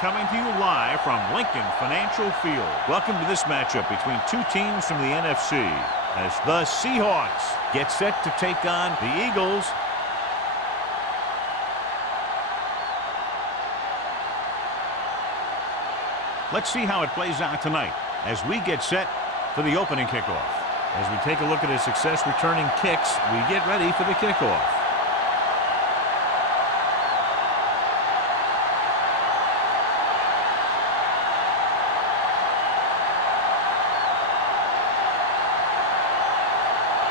coming to you live from Lincoln Financial Field. Welcome to this matchup between two teams from the NFC as the Seahawks get set to take on the Eagles. Let's see how it plays out tonight as we get set for the opening kickoff. As we take a look at his success returning kicks, we get ready for the kickoff.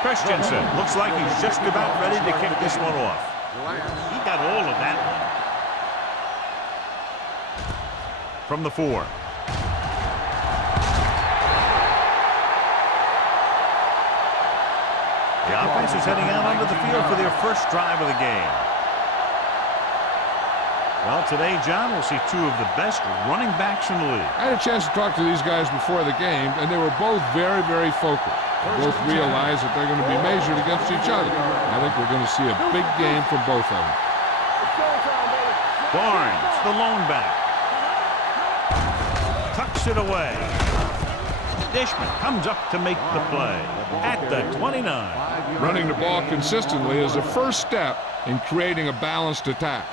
Christensen looks like he's just about ready to kick this one off. He got all of that one. From the 4. The offense is heading out onto the field for their first drive of the game. Well, today, John, we'll see two of the best running backs in the league. I had a chance to talk to these guys before the game, and they were both very, very focused. They both realize that they're going to be measured against each other. I think we're going to see a big game from both of them. Barnes, the lone back. Tucks it away. Dishman comes up to make the play at the 29. Running the ball consistently is the first step in creating a balanced attack.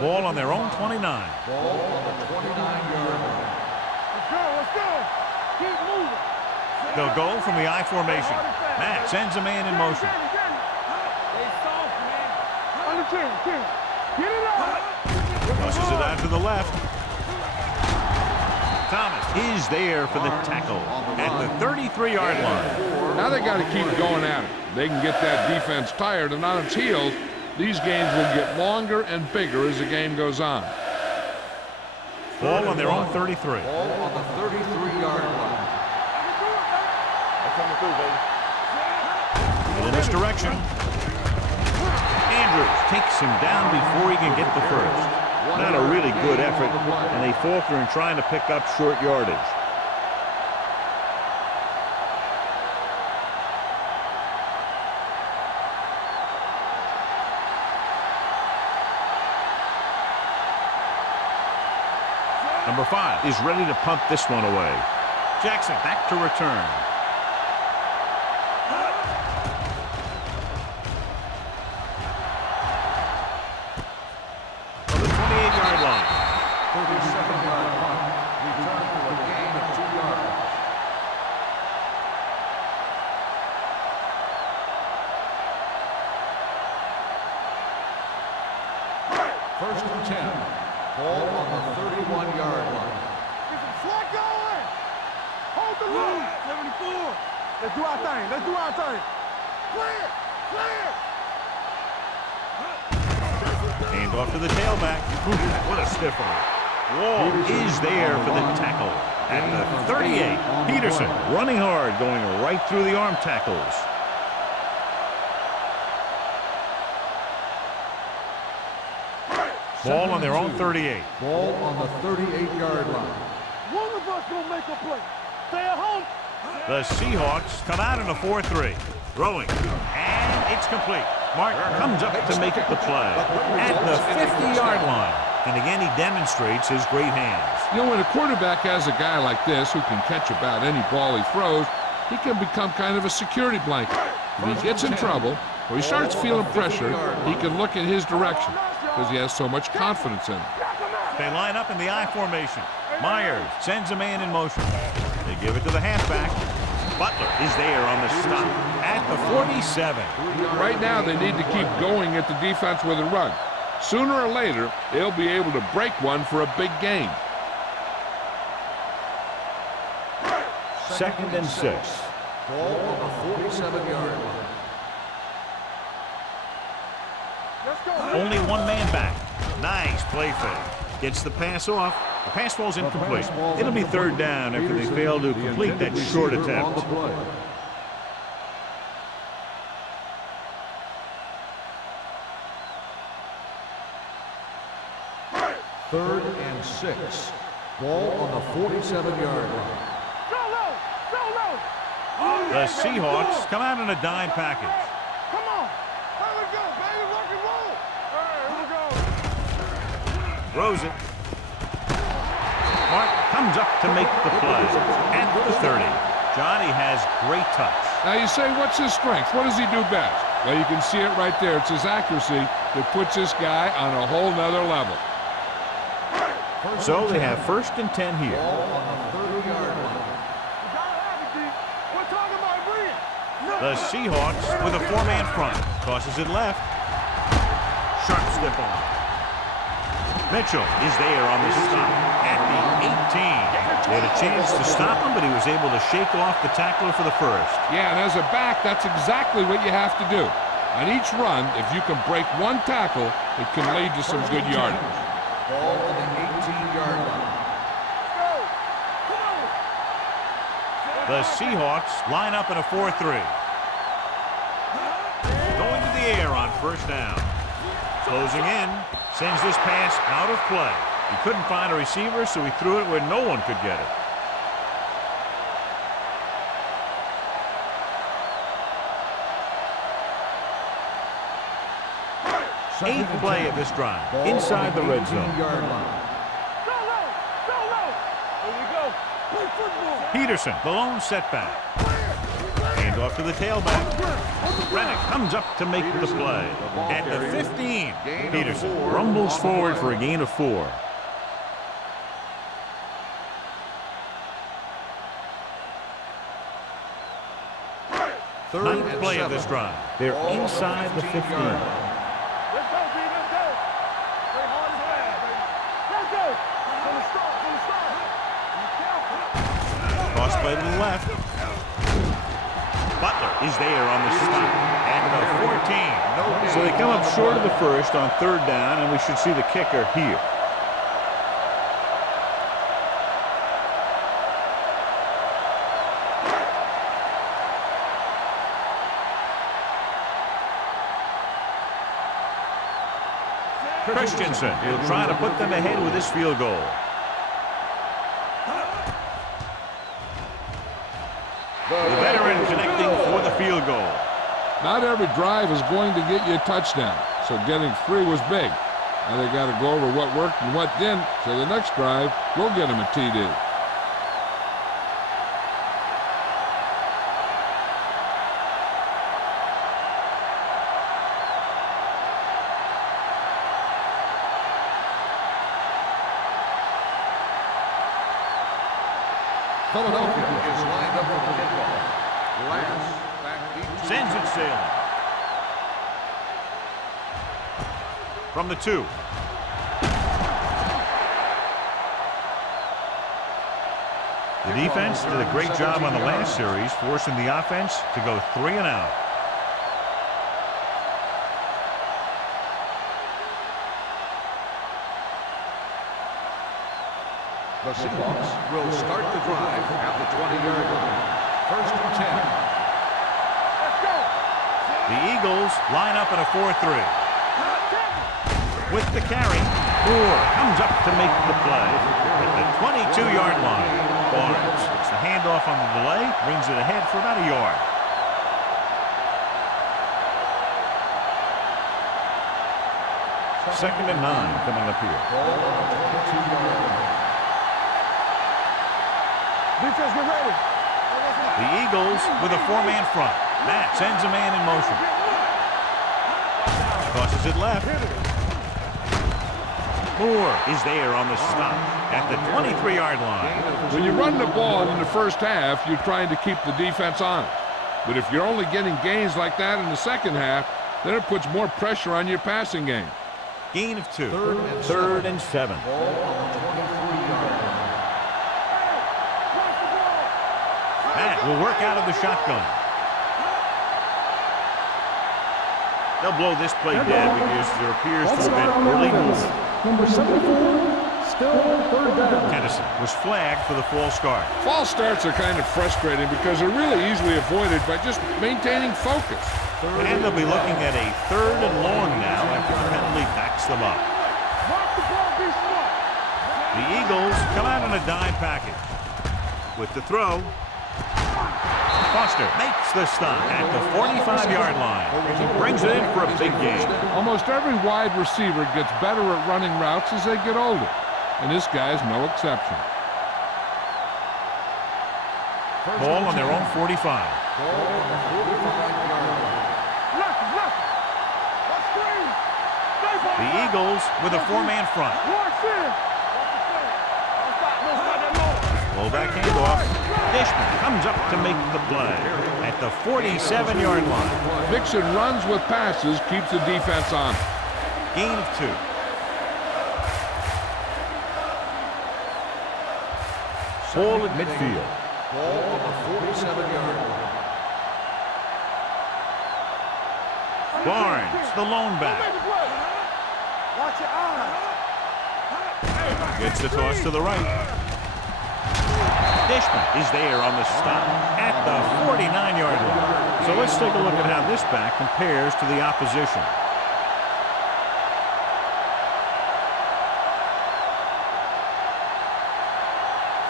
Ball on their own 29. Ball on the 29-yard line. Let's go. Keep moving. They'll go from the I formation. Matt sends a man in motion. Stay soft, man. On the 10. Get it up. Pushes it out to the left. Thomas is there for the tackle at the 33-yard line. Now they got to keep going at it. They can get that defense tired and on its heels. These games will get longer and bigger as the game goes on. Ball on their own 33. Ball on the 33-yard line. In this direction. Andrews takes him down before he can get the first. Not a really good effort, and they falter in trying to pick up short yardage. Number 5 is ready to punt this one away. Jackson back to return. From the 28-yard line. 37-yard punt. Return for a gain of 2 yards. First and 10. Ball on the 31-yard line. Get some slack going. Hold the room. 74. Let's do our thing. Clear. Hand off to the tailback. What a stiff arm. Wall is there for the tackle at the 38. Peterson running hard, going right through the arm tackles. Ball on their own 38. Ball on the 38-yard line. One of us gonna make a play. Stay at home. The Seahawks come out in a 4-3. Throwing. And it's complete. Mark comes up to make the play at the 50-yard line. And again, he demonstrates his great hands. You know, when a quarterback has a guy like this who can catch about any ball he throws, he can become kind of a security blanket. If he gets in trouble or he starts feeling pressure, he can look in his direction because he has so much confidence in him. They line up in the I formation. Myers sends a man in motion. They give it to the halfback. Butler is there on the stop at the 47. Right now, they need to keep going at the defense with a run. Sooner or later, they'll be able to break one for a big gain. 2nd and 6. Ball on the 47-yard line. Only one man back. Nice play fake. Gets the pass off. The pass falls incomplete. It'll be 3rd down after they fail to complete that short attempt. 3rd and 6. Ball on the 47-yard line. The Seahawks come out in a dime package. Come on. Let it go, baby. Work it Throws it. Martin comes up to make the play. At the 30. Johnny has great touch. Now you say, what's his strength? What does he do best? Well, you can see it right there. It's his accuracy that puts this guy on a whole nother level. So they have 1st and 10 here. The Seahawks with a 4-man front. Tosses it left. Sharp stiff arm. Mitchell is there on the stop at the 18. They had a chance to stop him, but he was able to shake off the tackler for the first. Yeah, and as a back, that's exactly what you have to do. On each run, if you can break one tackle, it can lead to some good yardage. Ball on the 18-yard line. The Seahawks line up in a 4-3. Going to the air on 1st down. Closing in, sends this pass out of play. He couldn't find a receiver, so he threw it where no one could get it. Eighth play of this drive, inside the red zone. Peterson, the lone setback. Hand off to the tailback. Rennick comes up to make the play. At the 15, Peterson rumbles forward for a gain of 4. Ninth play of this drive. They're inside the 15. Cross play to the left. Butler is there on the stop at the 14. So they come up short of the first on 3rd down, and we should see the kicker here. Christensen will try to put them ahead with this field goal. The veteran connecting for the field goal. Not every drive is going to get you a touchdown, so getting 3 was big. Now they got to go over what worked and what didn't, so the next drive will get them a TD. Philadelphia is lined up for the kickoff. Sends it sailing. From the 2. The defense did a great job on the last series, forcing the offense to go 3 and out. The Seahawks will start the drive at the 20-yard line. 1st and 10. Let's go. The Eagles line up in a 4-3. With the carry, Moore comes up to make the play at the 22-yard line. Barnes gets the handoff on the delay, brings it ahead for about a yard. Second and 9 coming up here. Ball on the 22-yard line. Defense, get ready. The Eagles with a 4-man front. Matt sends a man in motion. Tosses it left. Moore is there on the stop at the 23-yard line. When you run the ball in the first half, you're trying to keep the defense honest. But if you're only getting gains like that in the second half, then it puts more pressure on your passing game. Gain of 2. Third and 7. Ball on the 23-yard line. Matt will work out of the shotgun. They'll blow this play dead because there appears to have been early movement. Number 74, still 3rd down. Tennyson was flagged for the false start. False starts are kind of frustrating because they're really easily avoided by just maintaining focus. And they'll be looking at a 3rd and long now after the penalty backs them up. The Eagles come out in a dime package. With the throw, Foster makes the stop at the 45-yard line. He brings it in for a big gain. Almost every wide receiver gets better at running routes as they get older, and this guy's no exception. Ball on their own 45. Ball on the 45-yard line. The Eagles with a four-man front. Fullback handoff. Dishman comes up to make the play at the 47-yard line. Mixon runs with passes, keeps the defense on. Gain of 2. Ball at midfield. Ball on the 47-yard line. Barnes, the lone back. Watch your eyes. Gets the toss to the right. Dishman is there on the stop at the 49-yard line. So let's take a look at how this back compares to the opposition.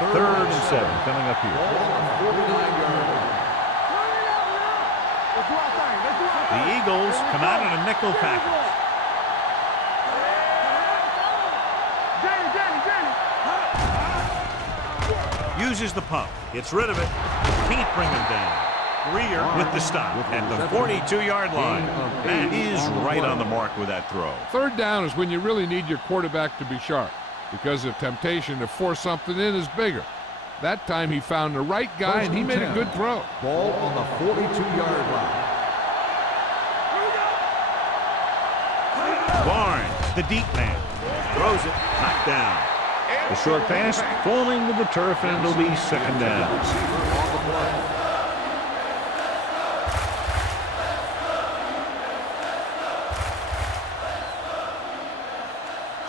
Third and 7 coming up here. The Eagles come out in a nickel package. Uses the pump. Gets rid of it. Can't bring him down. Greer with the stop at the 42-yard line. That is right on the mark with that throw. Third down is when you really need your quarterback to be sharp, because the temptation to force something in is bigger. That time he found the right guy, and he made a good throw. Ball on the 42-yard line. Barnes, the deep man, throws it, knocked down. The short pass falling to the turf, and it'll be second down.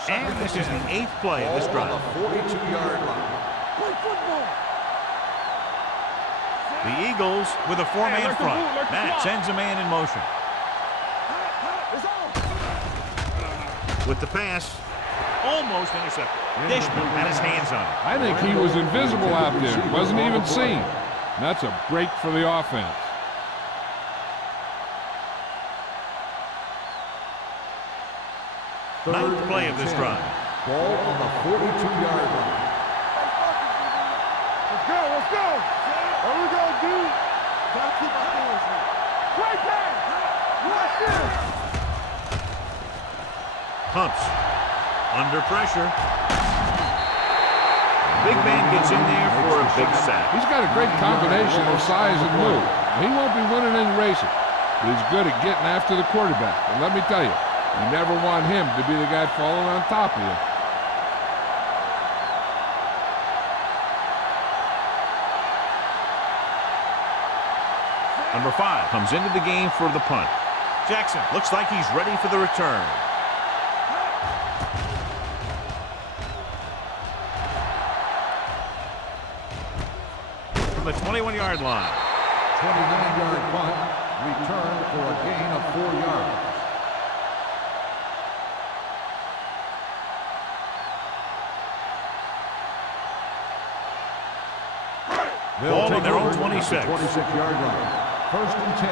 And this is the 8th play of this drive. On the 42-yard line. The Eagles with a four-man front. Matt sends a man in motion. With the pass, almost intercepted. Dishman had his hands on it. I think he was invisible out there. Wasn't even seen. And that's a break for the offense. Ninth play of this drive. Ball on the 42-yard line. Let's go, let's go. There we go, dude. Gotta keep our hands in. Great pass. Watch this. Pumps. Under pressure. Big man gets in there for a big sack. He's got a great combination of size and move. He won't be winning any races, but he's good at getting after the quarterback. And let me tell you, you never want him to be the guy falling on top of you. Number 5 comes into the game for the punt. Jackson looks like he's ready for the return. From the 21-yard line. 29-yard punt, return for a gain of 4 yards. Ball on their own 26. 26-yard line. First and 10.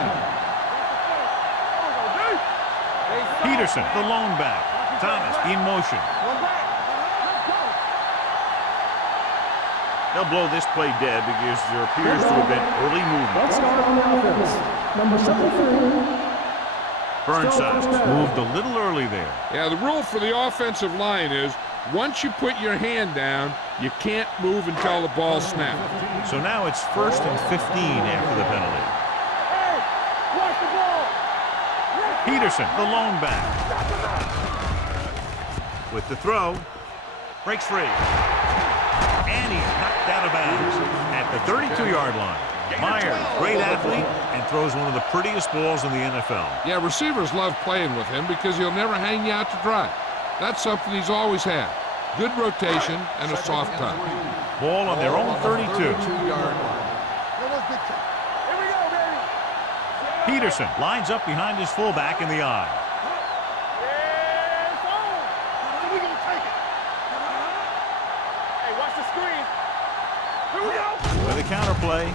Peterson, the lone back. Thomas in motion. They'll blow this play dead because there appears to have been early movement. Let's start on offense. Number 73. Burnside moved a little early there. Yeah, the rule for the offensive line is once you put your hand down, you can't move until the ball snaps. So now it's 1st and 15 after the penalty. Watch the ball. Peterson, the lone back. With the throw, breaks free. And he's knocked out of bounds at the 32-yard line. Myers, great athlete, and throws one of the prettiest balls in the NFL. Yeah, receivers love playing with him because he'll never hang you out to dry. That's something he's always had. Good rotation and a soft touch. Ball on their own 32. 32-yard line. Here we go, baby. Peterson lines up behind his fullback in the eye. It's on. We're going to take it. Hey, watch the screen. Here we go. With a counter play.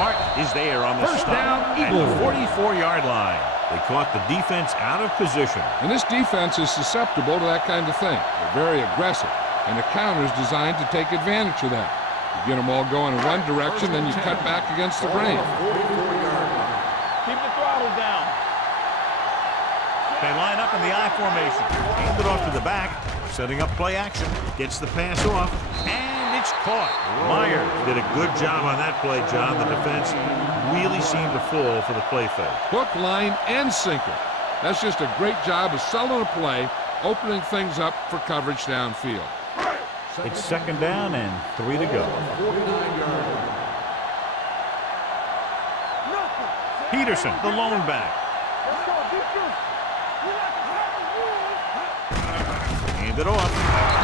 Mark is there on the First stop down, at the Eagles. 44-yard line. They caught the defense out of position. And this defense is susceptible to that kind of thing. They're very aggressive, and the counter is designed to take advantage of that. You get them all going in one direction, then you cut back against the grain. Keep the throttle down. They line up in the I formation. Aimed it off to the back, setting up play action. Gets the pass off, and it's caught. Myers did a good job on that play, John. The defense really seemed to fall for the play fake. Hook, line, and sinker. That's just a great job of selling a play, opening things up for coverage downfield. It's second down and 3 to go. Peterson, the lone back. Let's go, defense. We like to have the rules. Hand it off.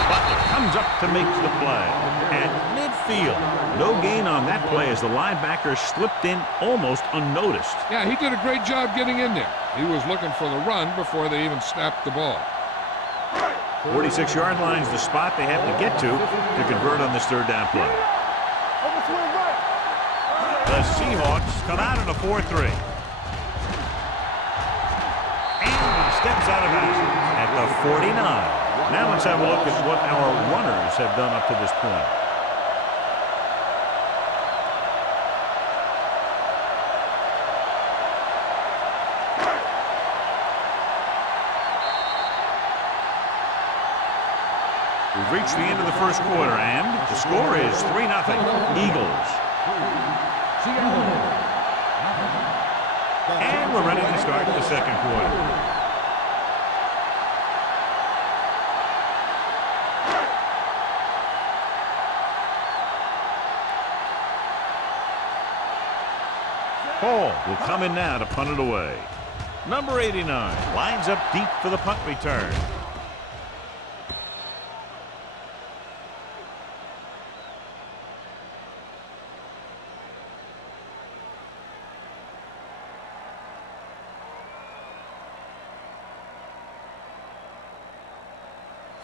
Butler comes up to make the play. At midfield. No gain on that play as the linebacker slipped in almost unnoticed. Yeah, he did a great job getting in there. He was looking for the run before they even snapped the ball. 46-yard line is the spot they have to get to convert on this third down play. Overswing right. The Seahawks come out in a 4-3. And he steps out of bounds at the 49. Now let's have a look at what our runners have done up to this point. We've reached the end of the first quarter, and the score is 3-0 Eagles. And we're ready to start the second quarter. Hall will come in now to punt it away. Number 89 lines up deep for the punt return.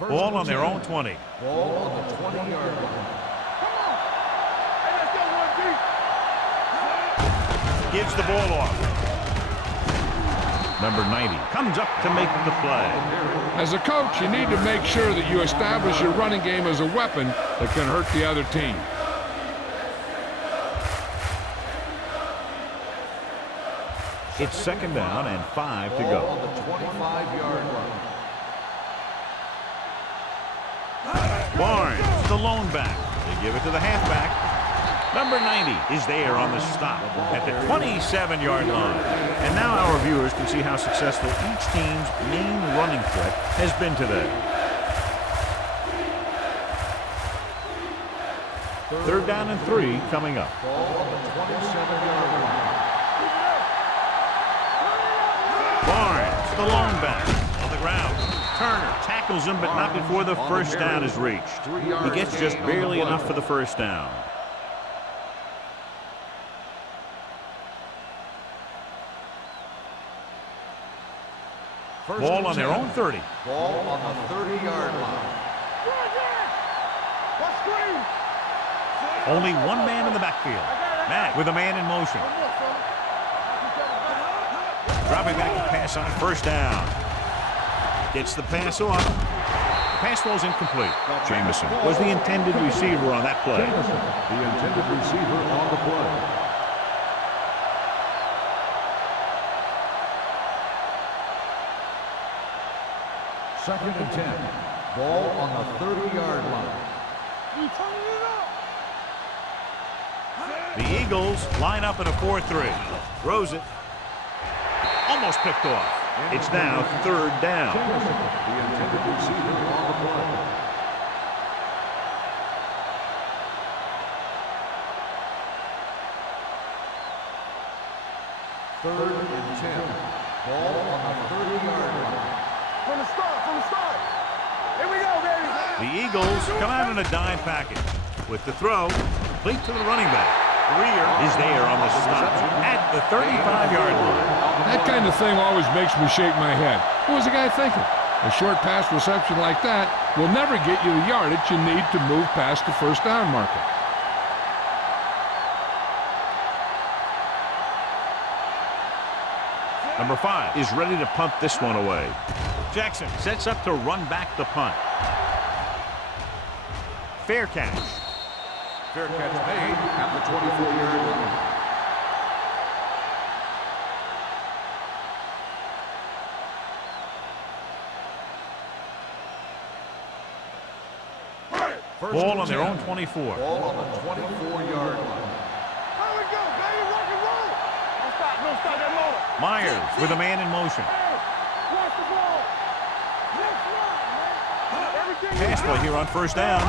Ball on their own 20. Ball on the 20-yard line. Come on. Hey, let's go one deep. Gives the ball off. Number 90 comes up to make the play. As a coach, you need to make sure that you establish your running game as a weapon that can hurt the other team. It's second down and 5 to Ball go. on the 25-yard line. Barnes, the lone back. They give it to the halfback. Number 90 is there on the stop at the 27-yard line. And now our viewers can see how successful each team's main running threat has been today. Third down and 3 coming up. Ball on the 27-yard line. Barnes, the lone back, on the ground. Turner tackles him, but not before the first down is reached. He gets just barely enough for the first down. Ball on their own 30. Ball on the 30-yard line. Let's screen. Only one man in the backfield. Matt with a man in motion. Dropping back to pass on first down. Gets the pass off. The pass falls incomplete. Jamison was the intended receiver on that play. The intended receiver on the play. Second and 10. Ball on the 30-yard line. You turning it up. The Eagles line up in a 4-3. Throws it. Almost picked off. It's now third down. The intended receiver on the play. Third and 10. Ball on the 30-yard line. From the start. Here we go, baby. The Eagles come out in a dime package. With the throw, complete to the running back. Greer is there on the stop at the 35-yard line. That kind of thing always makes me shake my head. What was the guy thinking? A short pass reception like that will never get you the yardage you need to move past the first down marker. Number 5 is ready to punt this one away. Jackson sets up to run back the punt. Fair catch. Fair catch made at the 24-yard line. Ball on their own 24. Ball on the 24-yard line. Here we go, baby. Rock and roll. Don't stop that motor. Myers with a man in motion. Hey, watch the ball. Next line, man. Everything you Pass play got. here on first down.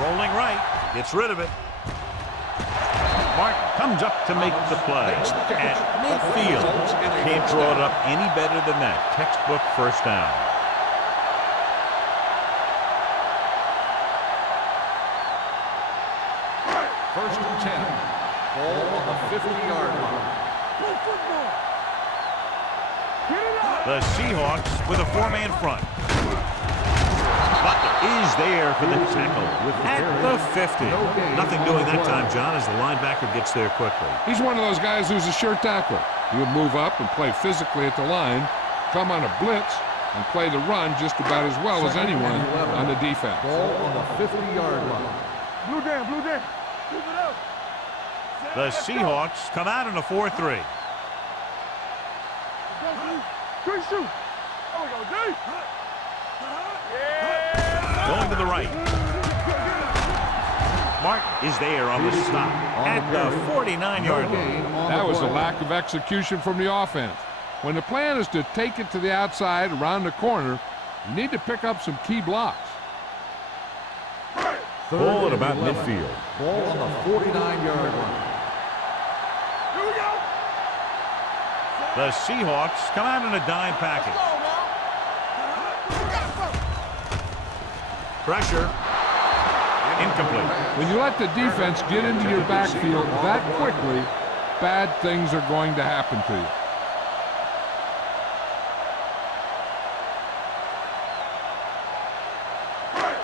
Rolling right. Gets rid of it. Martin comes up to make the play. At midfield. Can't draw it up any better than that. Textbook first down. First and 10. Ball on the 50-yard line. Play football. Get it up. The Seahawks with a 4-man front. Butler is there for the tackle at the 50. Nothing doing that time, John, as the linebacker gets there quickly. He's one of those guys who's a sure tackler. He'll move up and play physically at the line, come on a blitz, and play the run just about as well as anyone on the defense. Ball on the 50-yard line. Blue down, blue down. Keep it up. The Seahawks come out in a 4-3. Good shoot. There we go, D. Going to the right. Martin is there on the stop at the 49-yard line. That was a lack of execution from the offense. When the plan is to take it to the outside around the corner, you need to pick up some key blocks. Ball at about midfield. Ball on the 49-yard line. Here we go. The Seahawks come out in a dime package. Pressure. Incomplete. When you let the defense get into your backfield that quickly, bad things are going to happen to you.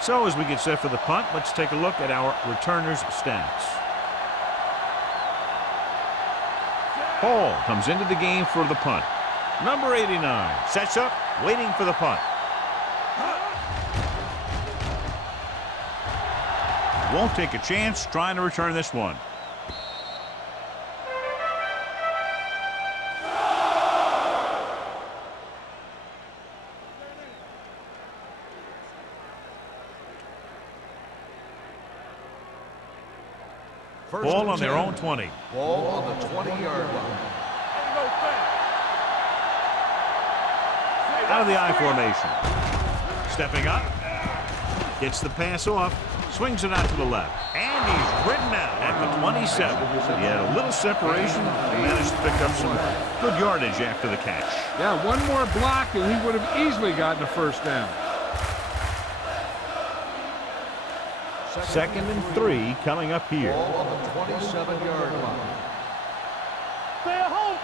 So as we get set for the punt, let's take a look at our returners' stats. Hall comes into the game for the punt. Number 89 sets up, waiting for the punt. Won't take a chance trying to return this one. Ball on their own 20. Ball on the 20-yard line. Out of the I formation. Stepping up. Gets the pass off. Swings it out to the left. And he's ridden out at the 27. He had a little separation and managed to pick up some good yardage after the catch. Yeah, one more block and he would have easily gotten a first down. 2nd and 3 coming up here. Ball on the 27-yard line. Stay at home.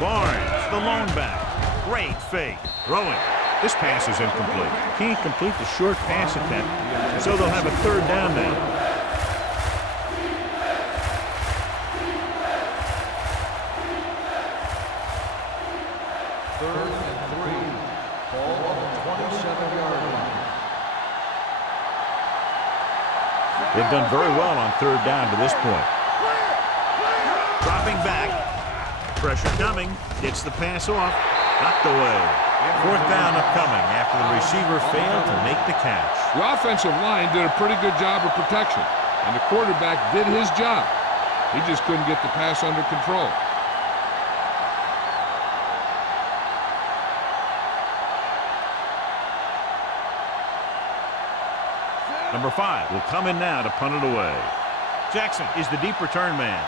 Barnes, the lone back. Great fake. Throwing. This pass is incomplete. Can't complete the short pass attempt, so they'll have a 3rd down now. Third and 3. Ball on the 27-yard line. They've done very well on 3rd down to this point. Dropping back. Pressure coming. Gets the pass off. Knocked away. 4th down upcoming after the receiver failed to make the catch. The offensive line did a pretty good job of protection, and the quarterback did his job. He just couldn't get the pass under control. Number 5 will come in now to punt it away. Jackson is the deep return man.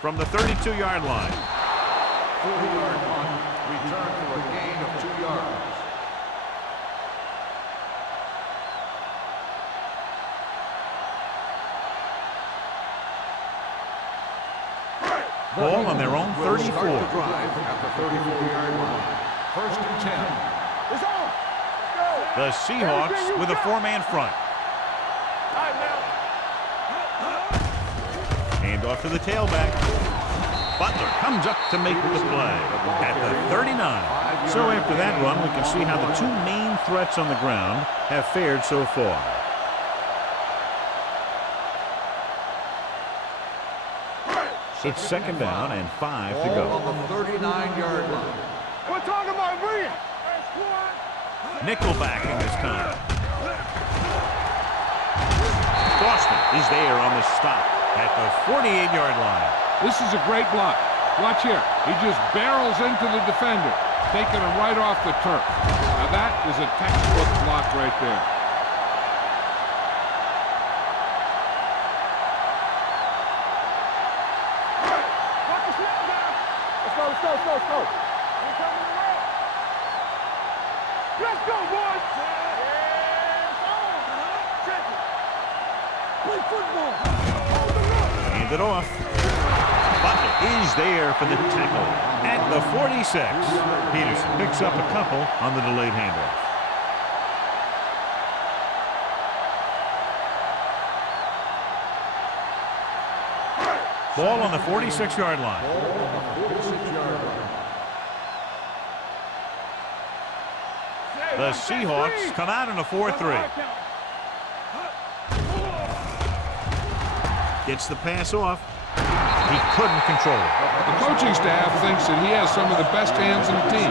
From the 32-yard line. 40-yard punt. Return for a gain of 2 yards. Ball on their own Will 34. start the drive at the 34-yard line. First and 10. It's on. Let's go. The Seahawks with a 4-man front. Hand off to the tailback. Butler comes up to make the play at the 39. So after that run, we can see how the two main threats on the ground have fared so far. It's second down and 5 to go. On the 39-yard line. We're talking about me. Nickel backing this time. Boston is there on the stop at the 48-yard line. This is a great block. Watch here. He just barrels into the defender, taking him right off the turf. Now that is a textbook block right there. Let's go. Let's go, boys. Check it. Play football. Hand it off. Butler is there for the tackle at the 46. Peterson picks up a couple on the delayed handoff. Ball on the 46-yard line. The Seahawks come out in a 4-3. Gets the pass off. He couldn't control it. The coaching staff thinks that he has some of the best hands in the team.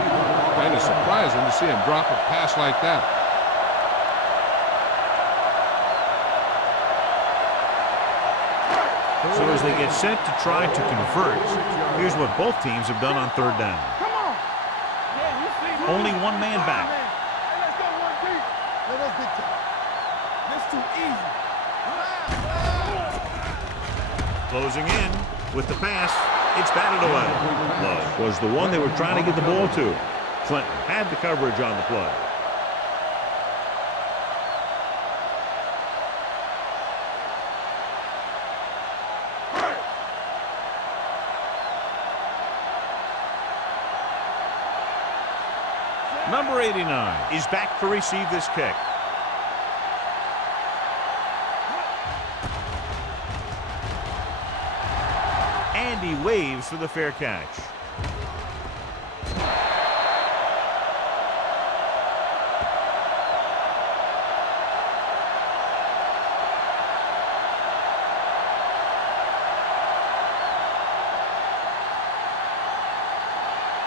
Kind of surprising to see him drop a pass like that. So as they get set to try to convert, here's what both teams have done on third down. Come on. Only one man back. Let's go one deep. Let's get to. This too easy. Closing in with the pass. It's batted away. Love was the one they were trying to get the ball to. Clinton had the coverage on the play. Number 89 is back to receive this kick. And he waves for the fair catch.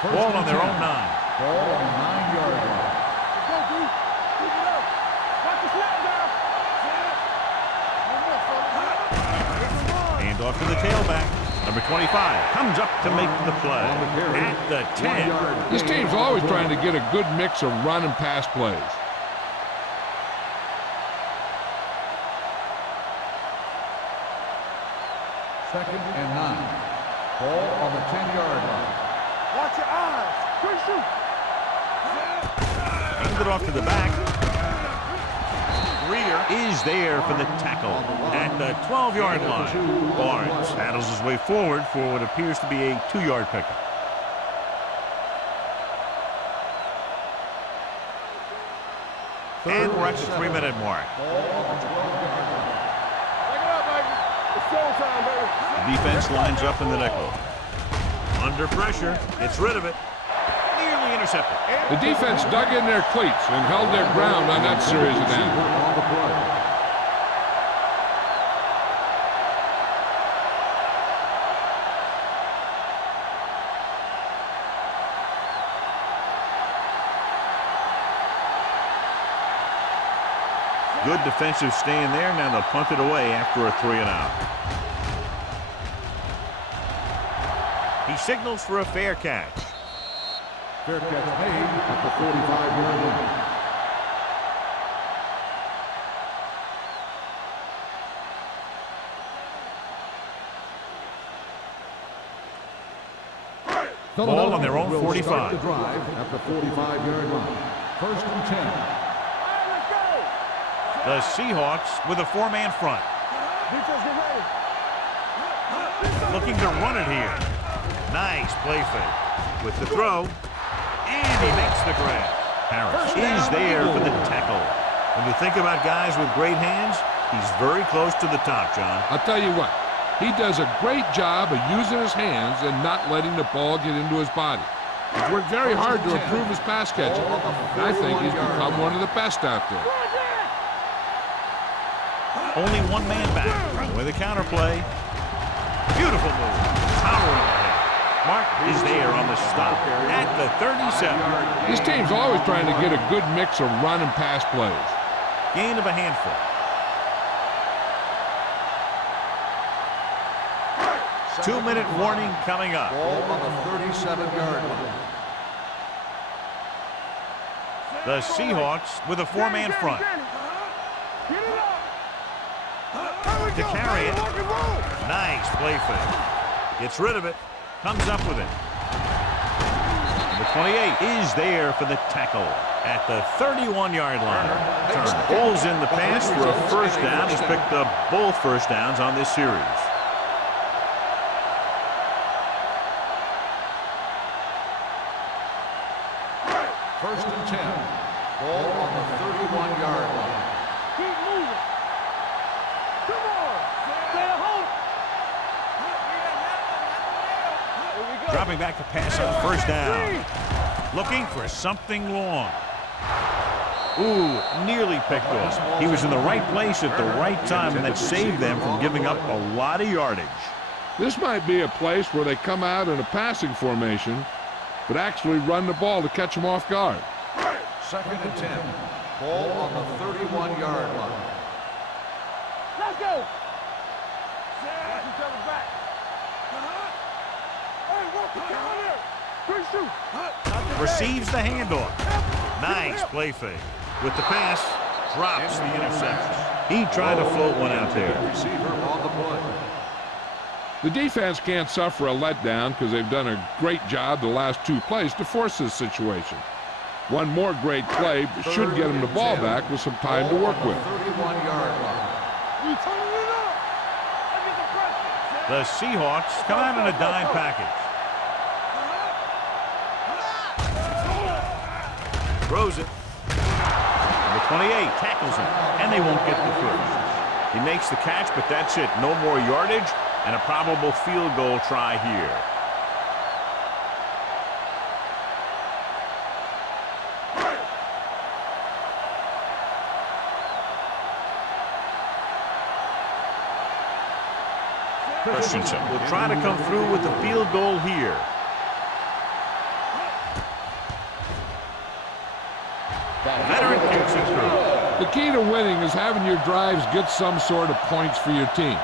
Ball on their own 9. Ball on the 9-yard line. Let's go, dude. Keep it up. Watch the snap down. Hand off to the tailback. Number 25 comes up to make the play at the 10. This team's always trying to get a good mix of run and pass plays. Second and 9. Ball on the 10-yard line. Watch your eyes. Quick shoot. Hands it off to the back. Greer is there for the tackle at the 12-yard line. Barnes paddles his way forward for what appears to be a 2-yard pickup. And we're at the 3-minute mark. Take it up, baby. It's showtime, baby. The defense lines up in the nickel. Under pressure, gets rid of it. Nearly intercepted. The defense dug in their cleats and held their ground on that series of downs. On the play. Good defensive stand there. Now they'll punt it away after a 3-and-out. He signals for a fair catch. Fair catch made at the 45-yard line. Ball on their own 45. Start the drive at the 45-yard line. First and 10. The Seahawks with a 4-man front. Defense, get ready. Looking to run it here. Nice play fake. With the throw. And he makes the grab. Harris is there for the tackle. When you think about guys with great hands, he's very close to the top, John. I'll tell you what, he does a great job of using his hands and not letting the ball get into his body. He's worked very hard to improve his pass catching, and I think he's become one of the best out there. Only one man back with a counterplay. Beautiful move. Towering ahead. Mark is there on the stop at the 37. This team's always trying to get a good mix of run and pass plays. Gain of a handful. Two-minute warning coming up. Ball on the 37-yard line. The Seahawks with a four-man front. To carry it. Nice play fake. Gets rid of it. Comes up with it. The 28 is there for the tackle at the 31-yard line. Pulls in the pass for a first down. He's picked up both first downs on this series. First and 10. Ball on the 31-yard line. Keep moving. Come on. Stay at home. Here we go. Dropping back to pass on first down. Looking for something long. Ooh, nearly picked off. He was in the right place at the right time, and that saved them from giving up a lot of yardage. This might be a place where they come out in a passing formation, but actually run the ball to catch them off guard. Second and 10. Ball on the 31-yard line. Let's go. Watch each other back. Hey, walk the down there. Good shoot. Receives the handoff. Nice play fake. With the pass, drops the interception. He tried to float one out there. Receiver on the play. The defense can't suffer a letdown because they've done a great job the last two plays to force this situation. One more great play should get them the ball back with some time to work with. 31-yard line. We turning it up. Look at the pressure. The Seahawks come out in a dime package. Throws it. Number 28 tackles him, and they won't get the first. He makes the catch, but that's it. No more yardage, and a probable field goal try here. Christensen will try to come through with the field goal here. Veteran kicks it through. The key to winning is having your drives get some sort of points for your team.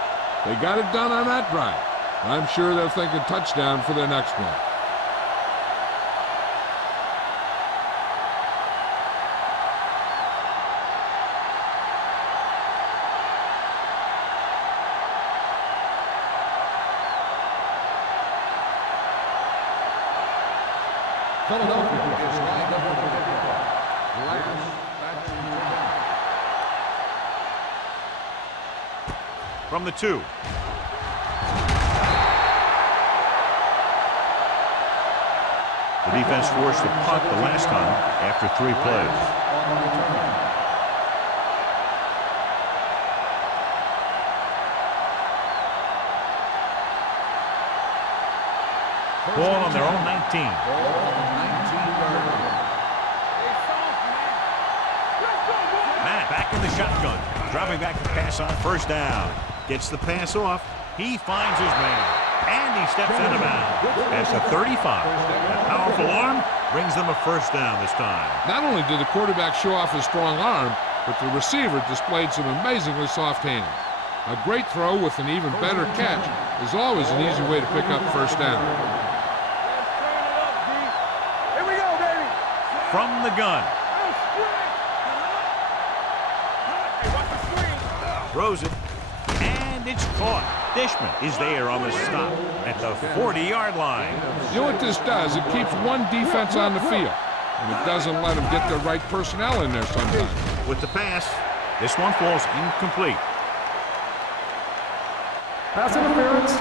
They got it done on that drive. I'm sure they're thinking touchdown for their next one. Philadelphia is lined up for the kickoff. From the 2. The defense forced a punt the last time after 3 plays. Ball on their own 19. Ball on the 19-yard line. Matt back in the shotgun. Dropping back to pass on first down. Gets the pass off. He finds his man. And he steps out of bounds. That's a 35. That powerful arm brings them a first down this time. Not only did the quarterback show off his strong arm, but the receiver displayed some amazingly soft hands. A great throw with an even better catch is always an easy way to pick up first down. Here we go, baby. From the gun. Throws it. And it's caught. Dishman is there on the stop at the 40-yard line. You know what this does? It keeps one defense on the field, and it doesn't let them get the right personnel in there sometimes. With the pass, this one falls incomplete. Pass interference.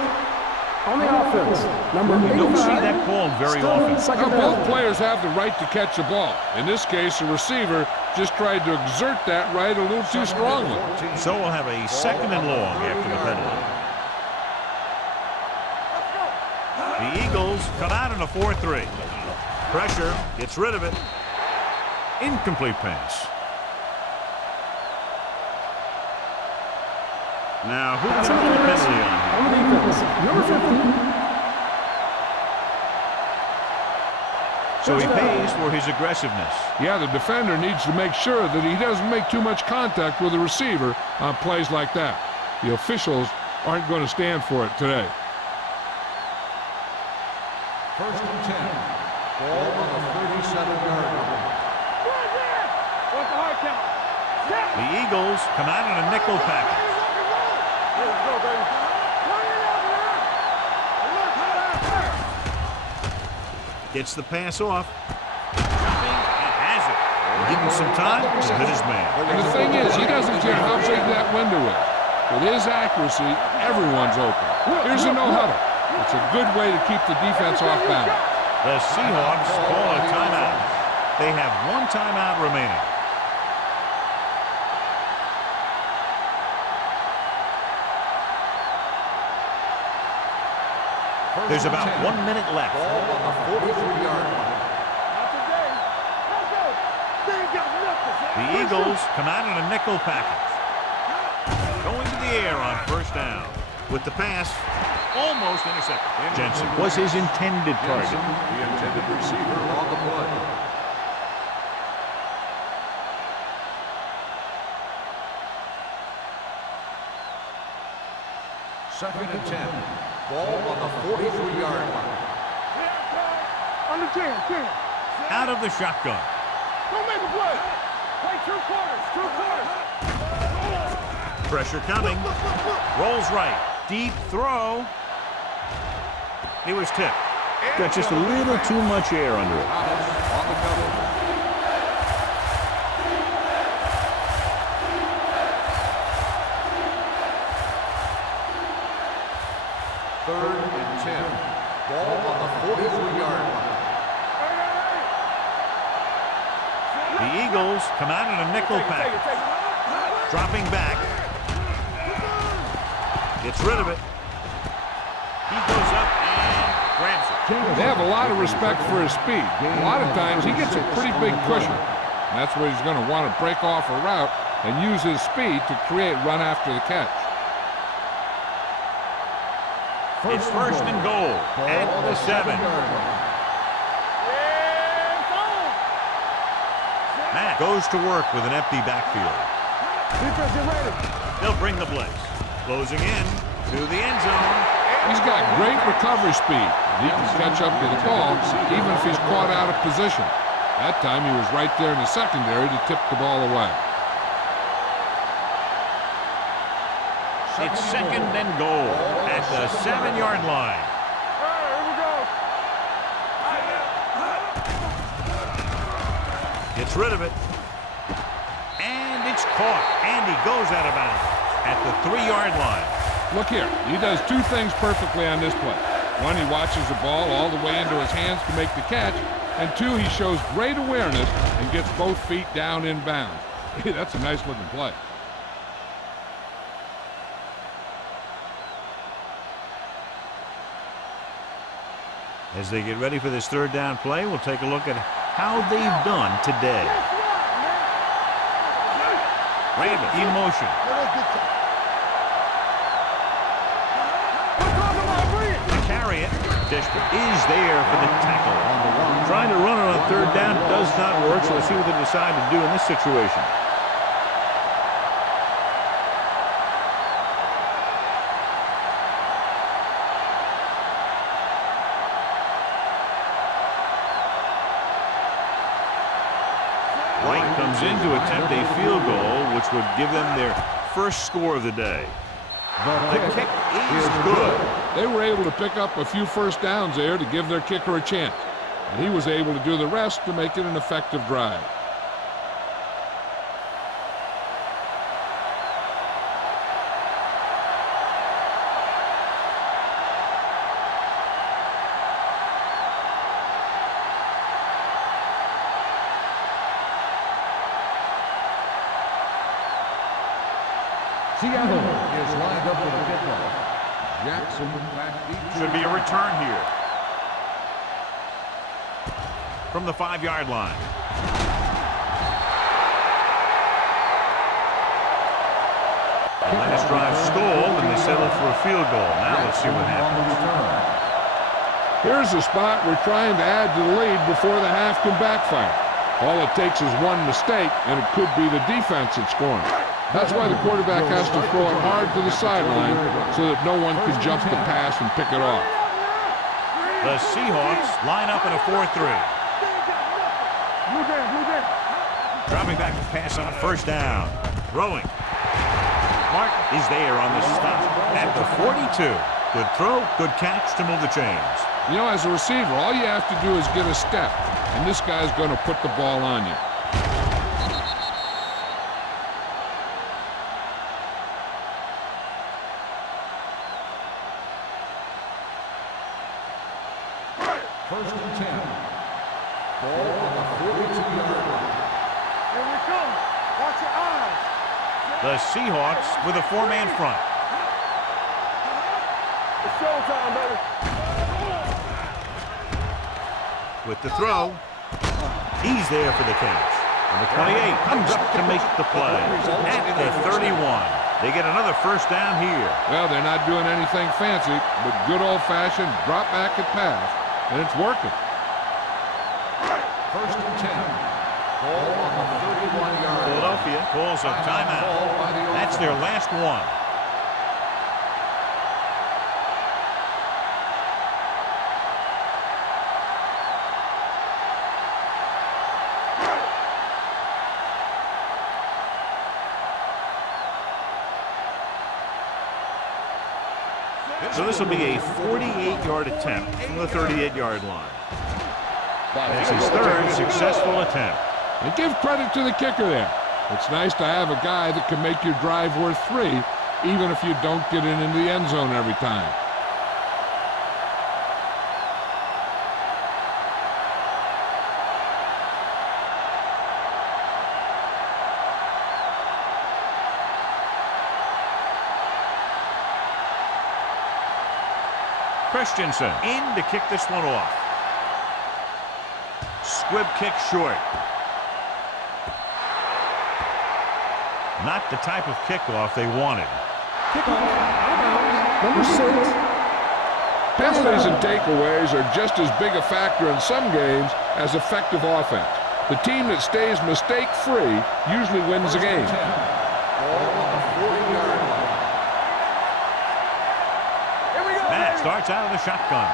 On the offense, number We 85. don't see that called very still often. in second Now, both down. players have the right to catch the ball. In this case, the receiver just tried to exert that right a little too strongly. So we'll have a second and long after the penalty. The Eagles come out in a 4-3. Pressure, gets rid of it. Incomplete pass. Now, who's going to get a penalty on here? On the defense, number 50. So he pays for his aggressiveness. Yeah, the defender needs to make sure that he doesn't make too much contact with the receiver on plays like that. The officials aren't going to stand for it today. First and 10. Ball on the 37-yard line. What's the hard count? The Eagles come out in a nickel package. Let's go, baby. Bring it up, man. Gets the pass off. Dropping and has it. Give him some time to hit his man. And the thing is, he doesn't care how big that window is. With his accuracy, everyone's open. Here's a no-huddle. It's a good way to keep the defense off balance. The Seahawks call a timeout. They have one timeout remaining. There's about 1 minute left. Ball on the 43-yard line. Not today. Let's go. They ain't got nothing. The Eagles come out in a nickel package. Going to the air on first down. With the pass, almost intercepted. Jensen was his intended target. The intended receiver on the play. Second and 10. Ball on the 43-yard line. Under 10. Out of the shotgun. Don't make a play. Play 2 quarters. 2 quarters. Pressure coming. Rolls right. Deep throw. He was tipped. Got just a little too much air under it. On the cover. Third and 10. Ball on the 43-yard line. The Eagles come out in a nickel package. Dropping back. Gets rid of it. He goes up and grabs it. They have a lot of respect for his speed. A lot of times he gets a pretty big cushion. And that's where he's going to want to break off a route and use his speed to create run after the catch. It's first and goal at the 7. Matt goes to work with an empty backfield. Defense, get ready. They'll bring the blitz. Closing in to the end zone. He's got great recovery speed. He can catch up to the ball even if he's caught out of position. That time he was right there in the secondary to tip the ball away. It's second and goal at the 7-yard line. Here we go. Gets rid of it. And it's caught. And he goes out of bounds at the 3-yard line. Look here, he does 2 things perfectly on this play. 1, he watches the ball all the way into his hands to make the catch. And 2, he shows great awareness and gets both feet down in bounds. Hey, that's a nice looking play. As they get ready for this third down play, we'll take a look at how they've done today. Rabbit in motion. To carry it. Dishman is there for the tackle on the 1. Trying to run it on third down does not work, so we'll see what they decide to do in this situation. White comes in to attempt a field goal, which would give them their first score of the day. The kick is good. They were able to pick up a few first downs there to give their kicker a chance. And he was able to do the rest to make it an effective drive. Seattle is lined up for the kickoff. Jackson back deep. Should be a return here. From the 5-yard line. The last drive stalled, and they settled for a field goal. Now let's see what happens. Here's a spot we're trying to add to the lead before the half can backfire. All it takes is one mistake, and it could be the defense that's scoring. That's why the quarterback has to throw it hard to the sideline so that no one can jump the pass and pick it off. The Seahawks line up in a 4-3. Dropping back to pass on first down. Throwing. Martin is there on the stop at the 42. Good throw, good catch to move the chains. You know, as a receiver, all you have to do is get a step, and this guy's going to put the ball on you. First and 10. Ball on the 42-yard line. Here we come. Watch your eyes. The Seahawks with a 4-man front. It's showtime, baby. With the throw, he's there for the catch. And the 28 comes up to make the play. At the 31, they get another first down here. Well, they're not doing anything fancy, but good old-fashioned drop back and pass, and it's working. First and 10. Ball on the 31-yard line. Philadelphia calls a timeout. That's their last one. So this will be a 48-yard attempt from the 38-yard line. That's his third successful attempt. And give credit to the kicker there. It's nice to have a guy that can make your drive worth 3, even if you don't get it into the end zone every time. Christensen in to kick this one off. Squib kick short. Not the type of kickoff they wanted. Number 6. Penalties and takeaways are just as big a factor in some games as effective offense. The team that stays mistake-free usually wins the game. Matt starts out of the shotgun.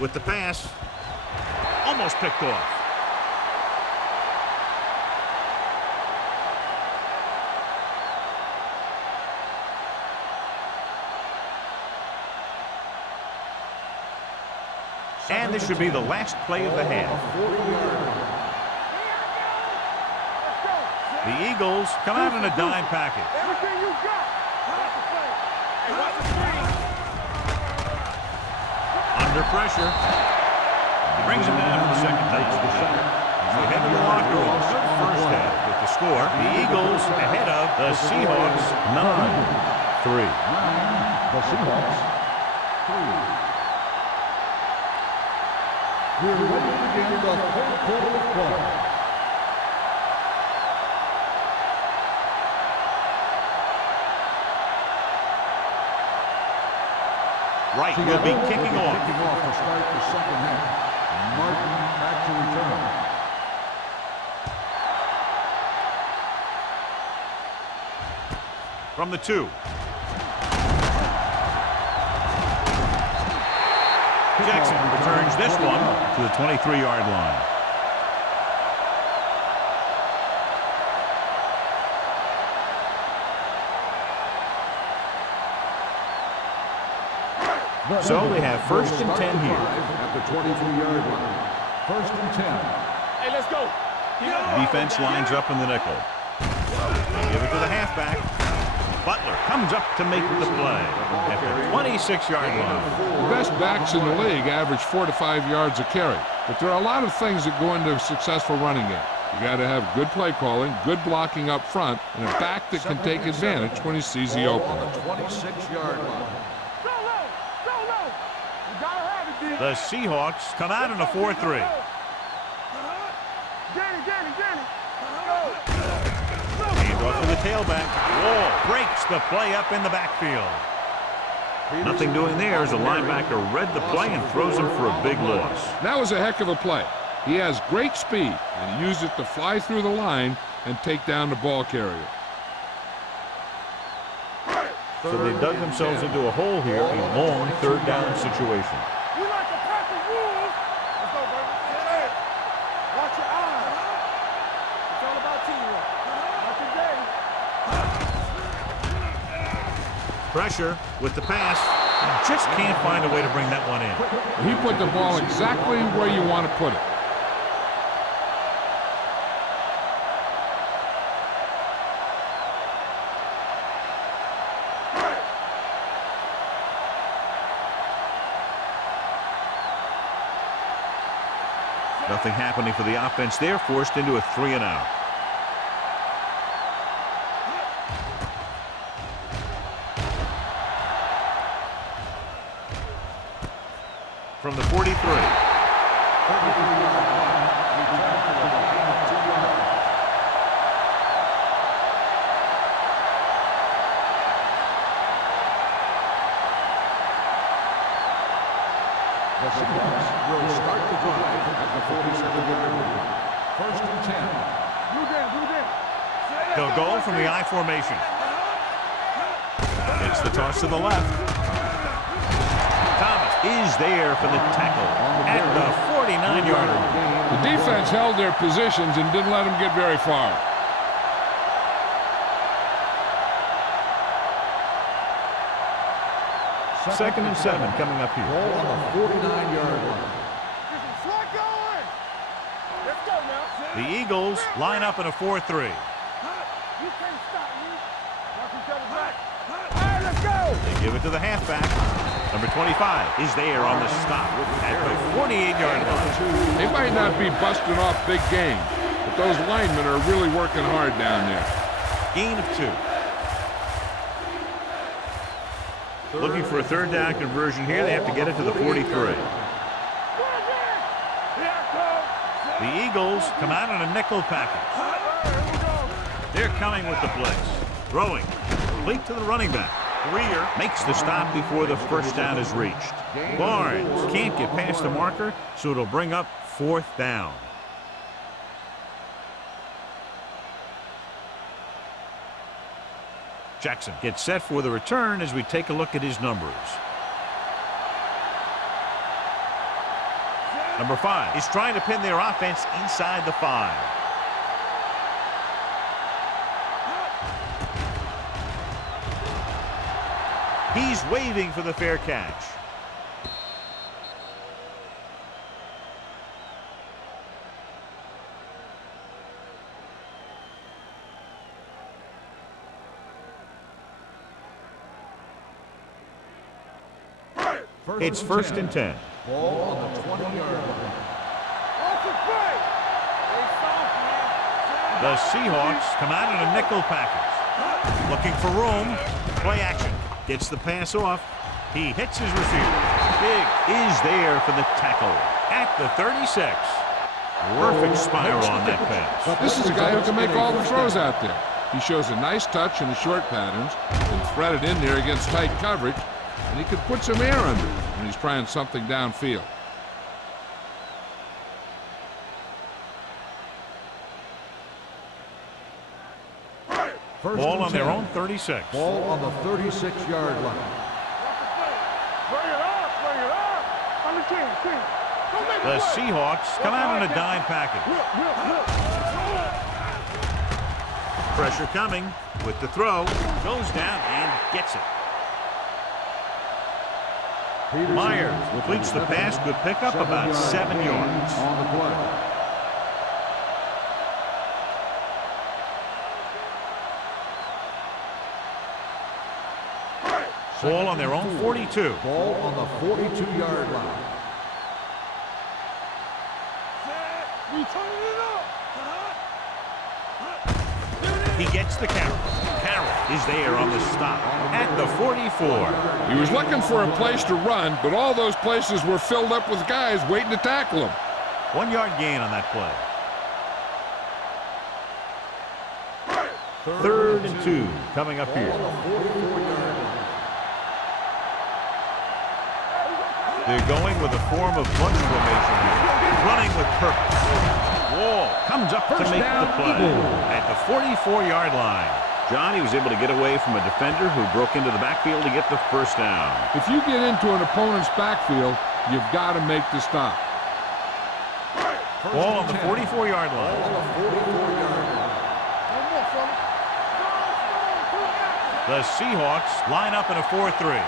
With the pass, almost picked off. And this should be the last play of the half. The Eagles come out in a dime package. Everything you got. Under pressure. He brings him down for the second touchdown. As they head to the locker room, first half with the score. The Eagles ahead of the Seahawks 9-3. The Seahawks 3. We're ready to begin the third quarter of play. Right, will be kicking off. Kicking off to start the second half. Martin back to return. From the 2. Jackson returns this one to the 23-yard line. So they have first and 10 here. At the 23-yard line. First and 10. Hey, let's go. Defense lines up in the nickel. They give it to the halfback. Butler comes up to make the play at the 26-yard line. The best backs in the league average 4 to 5 yards a carry. But there are a lot of things that go into a successful running game. You got to have good play calling, good blocking up front, and a back that can take advantage when he sees the opening. On the 26-yard line. Go low! Go low! You gotta have it, D. The Seahawks come out in a 4-3. Danny! Hand off to the tailback. Wall breaks the play up in the backfield. Nothing doing there as the linebacker read the play and throws him for a big loss. That was a heck of a play. He has great speed, and he used it to fly through the line and take down the ball carrier. So they dug themselves into a hole here, a long third down situation. We like to pack the rules. Let's go, baby. Watch your eyes. It's all about teamwork. Not today. Pressure with the pass. Just can't find a way to bring that one in. He put the ball exactly where you want to put it. Nothing happening for the offense there, forced into a 3-and-out. From the 43. The Seahawks will start the drive at the 47-yard line. First and 10. Blue Dan. They'll go from the I formation. It's the toss to the left. Thomas is there for the tackle at the 49-yard line. The defense held their positions and didn't let them get very far. Second and 7 coming up here. Ball on the 49-yard line. Slot going. Let's go now. The Eagles line up in a 4-3. You can't stop me. Watch each other back. All right, let's go. They give it to the halfback. Number 25 is there on the stop at the 48-yard line. They might not be busting off big games, but those linemen are really working hard down there. Gain of 2. Looking for a third down conversion here. They have to get it to the 43. The Eagles come out in a nickel package. They're coming with the blitz. Throwing. Complete to the running back. Greer makes the stop before the first down is reached. Barnes can't get past the marker, so it'll bring up 4th down. Jackson gets set for the return as we take a look at his numbers. Number 5 is trying to pin their offense inside the 5. He's waving for the fair catch. It's first and 10. Ball on the 20-yard line. The Seahawks come out in a nickel package. Looking for room. Play action. Gets the pass off. He hits his receiver. Big is there for the tackle at the 36. Perfect spiral on that pass. This is a guy who can make all the throws out there. He shows a nice touch in the short patterns and thread it in there against tight coverage, and he could put some air under it when he's trying something downfield. Ball on their own 36. Ball on the 36-yard line. Bring it up. On the team. Don't make The it play. Seahawks come out in a dime package. Pressure coming with the throw. Goes down and gets it. Myers completes the pass. Good pickup, about 7 yards. On the play. Ball on their own 42. Ball on the 42-yard line. We turning it up. He gets the carry. Carroll is there on the stop at the 44. He was looking for a place to run, but all those places were filled up with guys waiting to tackle him. 1 yard gain on that play. 3rd and 2 coming up here. They're going with a form of bunch formation here. Running with purpose. Wall comes up to make the play at the 44-yard line. John, he was able to get away from a defender who broke into the backfield to get the first down. If you get into an opponent's backfield, you've got to make the stop. Ball on the 44-yard line. The Seahawks line up in a 4-3.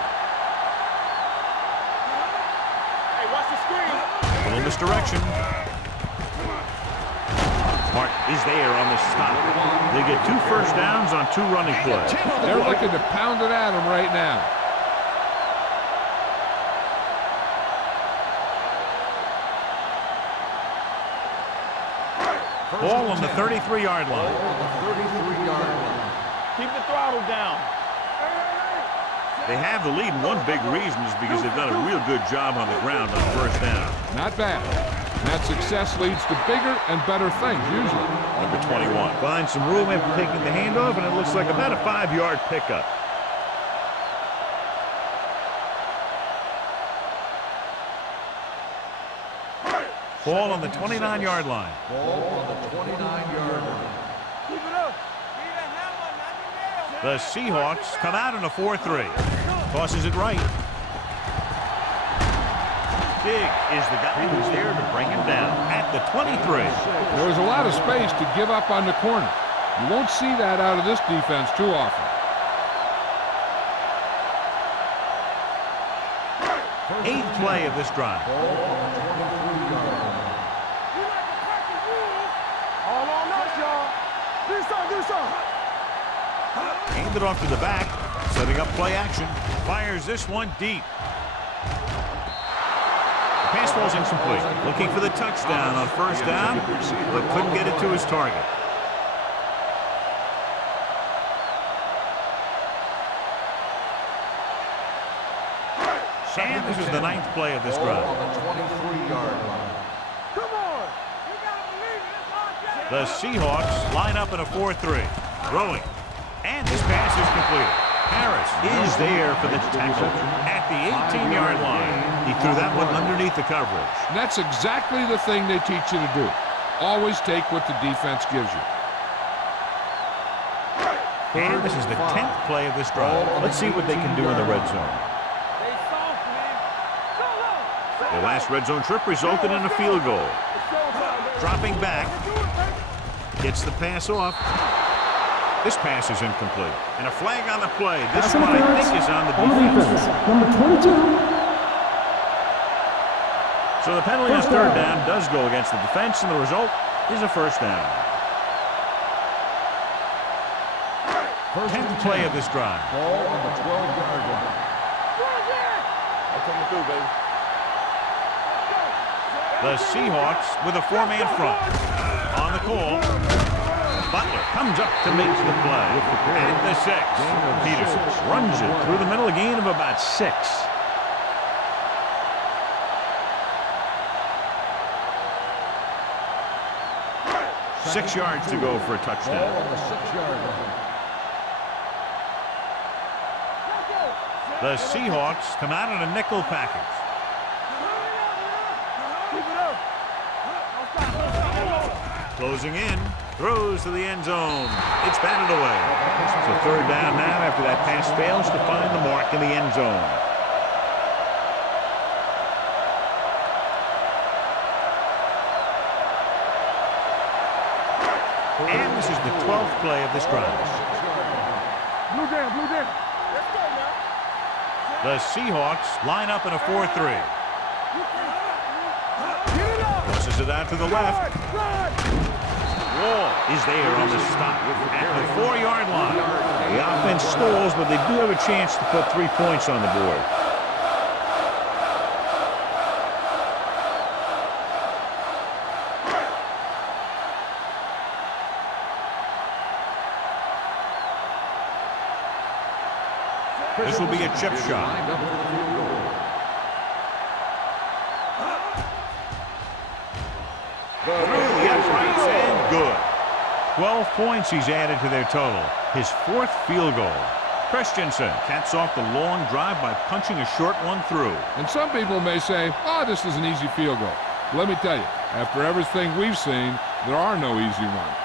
A little misdirection. Mark is there on the stop. They get 2 first downs on 2 running plays. They're looking to pound it at him right now. Ball on the 33-yard line. Keep the throttle down. They have the lead, and one big reason is because they've done a real good job on the ground on first down. Not bad. And that success leads to bigger and better things, usually. Number 21 finds some room after taking the handoff, and it looks like about a 5-yard pickup. Ball on the 29-yard line. Keep it up. The Seahawks come out in a 4-3. Tosses it right. Big is the guy who's there to bring him down at the 23. There was a lot of space to give up on the corner. You won't see that out of this defense too often. 8th play of this drive. All on us, y'all. Do something. Hand it off to the back, setting up play action. Fires this one deep. The pass ball's incomplete. Looking for the touchdown on first down, but couldn't get it to his target. And this is the 9th play of this drive. Come on. You gotta believe it. It's our job. The Seahawks line up in a 4-3. Throwing. And this pass is completed. Harris is there for the tackle at the 18-yard line. He threw that one underneath the coverage. And that's exactly the thing they teach you to do. Always take what the defense gives you. And this is the 10th play of this drive. Let's see what they can do in the red zone. Stay soft, man. Go. Their last red zone trip resulted in a field goal. Dropping back. Gets the pass off. This pass is incomplete. And a flag on the play. This one, I think, is on the defense. Number 22. So the penalty on third down does go against the defense, and the result is a first down. 10th play of this drive. Ball on the 12-yard line. I'm coming through, baby. The Seahawks with a 4-man front. On the call. Butler comes up to make the play at the 6. Peterson runs it through the middle, a gain of about 6. Six yards to go for a touchdown. On the 6-yard line. The Seahawks come out in a nickel package. Closing in, throws to the end zone. It's batted away. So third down now after that pass fails to find the mark in the end zone. And this is the 12th play of this drive. Blue down. Let's go, man. The Seahawks line up in a 4-3. Get it up. Pushes it out to the left. Run. Wall is there on the stop at the 4-yard line. The offense stalls, but they do have a chance to put 3 points on the board. This will be a chip shot. Through the uprights and good. 12 points he's added to their total. His 4th field goal. Christensen caps off the long drive by punching a short one through. And some people may say, oh, this is an easy field goal. Let me tell you, after everything we've seen, there are no easy ones.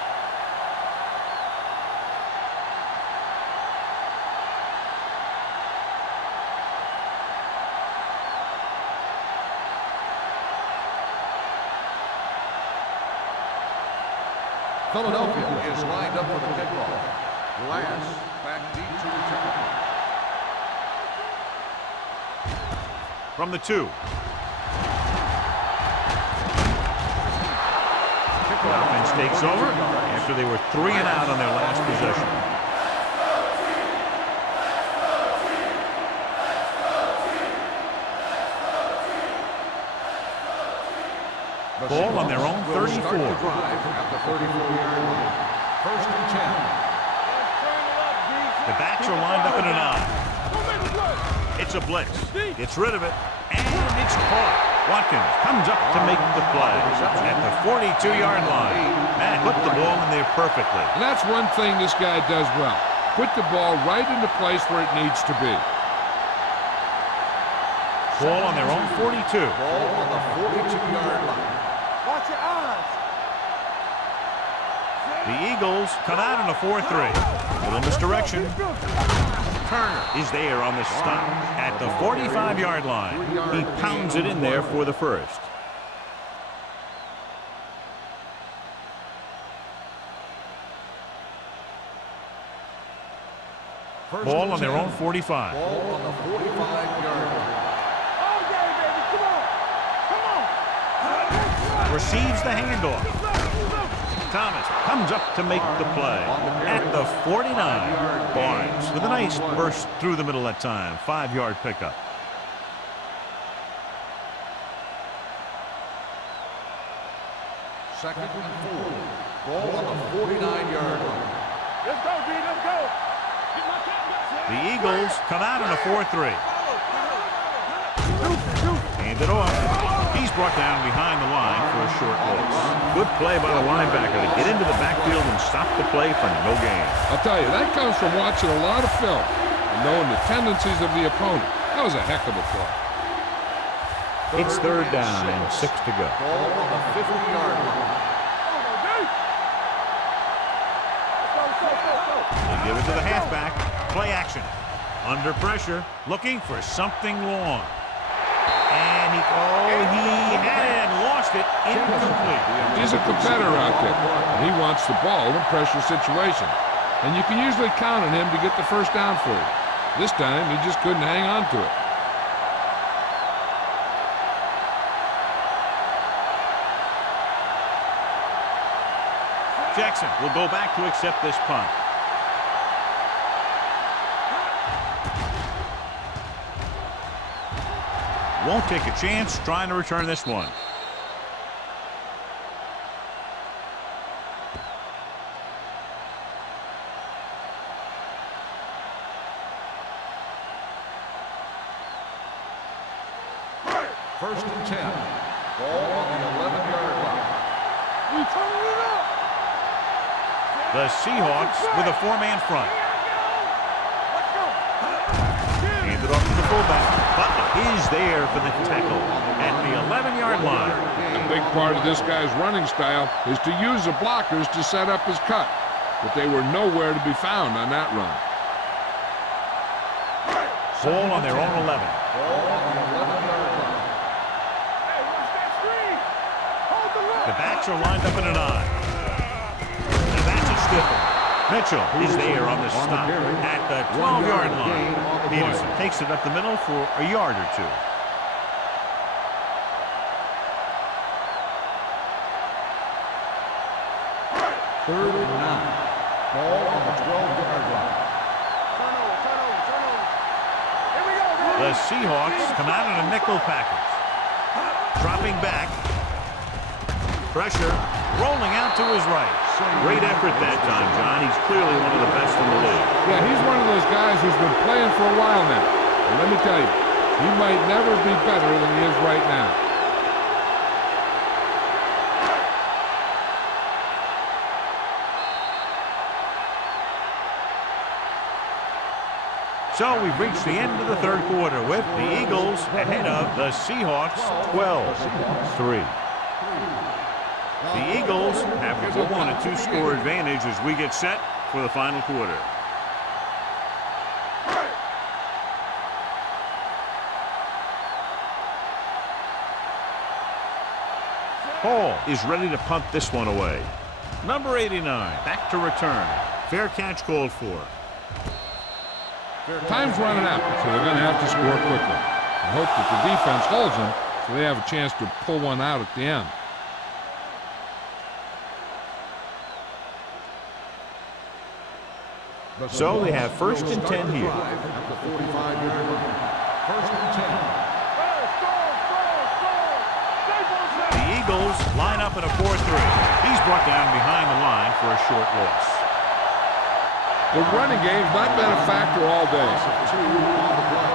Philadelphia is lined up for the kickoff. Glass back deep to return. From the 2. Offense takes over after they were 3 and out on their last possession. Ball on their own 34. Start the drive at the 34-yard line. 1st and 10. The backs are lined up in an I. It's a blitz. Gets rid of it, and it's caught. Watkins comes up to make the play at the 42-yard line. Man, put the ball in there perfectly. And that's one thing this guy does well. Put the ball right in the place where it needs to be. Ball on their own 42. Ball on the 42-yard line. Watch your eyes. The Eagles come out in a 4-3. Little misdirection. Turner is there on the stop at the 45-yard line. He pounds it in there for the first. Ball on their own 45. Ball on the 45-yard line. Okay, baby, come on. Receives the handoff. Thomas comes up to make the play at the 49. Barnes with a nice burst through the middle that time. 5-yard pickup. Second and 4. Ball on the 49-yard line. Let's go, D, let's go. The Eagles come out in a 4-3. Hand it off. He's brought down behind the line for a short loss. Good play by the linebacker to get into the backfield and stop the play for no gain. I'll tell you, that comes from watching a lot of film and knowing the tendencies of the opponent. That was a heck of a play. It's 3rd down and 6 to go. Ball on the 50-yard line. They give it to the halfback. Play action. Under pressure, looking for something long. And he had it and lost it. Incomplete. He's a competitor out there, and he wants the ball in pressure situations. And you can usually count on him to get the first down for you. This time, he just couldn't hang on to it. Jackson will go back to accept this punt. Won't take a chance trying to return this one. First and 10. Ball on the 11-yard line. We turning it up. The Seahawks with a 4-man front. Let's go. Handed off to the fullback. Butler is there for the tackle at the 11-yard line. A big part of this guy's running style is to use the blockers to set up his cut, but they were nowhere to be found on that run. Ball on their own 11. Ball on the 11-yard line. Hey, watch that screen. Hold the look. The backs are lined up in an I. And that's a stiffer. Mitchell is there on the stop at the 12-yard line. Peterson takes it up the middle for a yard or two. Third and 9. Ball on the 12-yard line. Turn over. Here we go, The Seahawks come out in a nickel package. Dropping back. Pressure rolling out to his right. Great effort that time, John. He's clearly one of the best in the league. Yeah, he's one of those guys who's been playing for a while now. And let me tell you, he might never be better than he is right now. So we've reached the end of the third quarter with the Eagles ahead of the Seahawks 12-3. The Eagles have a 1 and 2 score advantage as we get set for the final quarter. Hall is ready to punt this one away. Number 89 back to return. Fair catch called for. Time's running out, so they're going to have to score quickly. I hope that the defense holds them so they have a chance to pull one out at the end. So they have 1st and 10 here. At the 45-yard line. 1st and 10. The Eagles line up in a 4-3. He's brought down behind the line for a short loss. The running game's not been a factor all day. 2 on the play.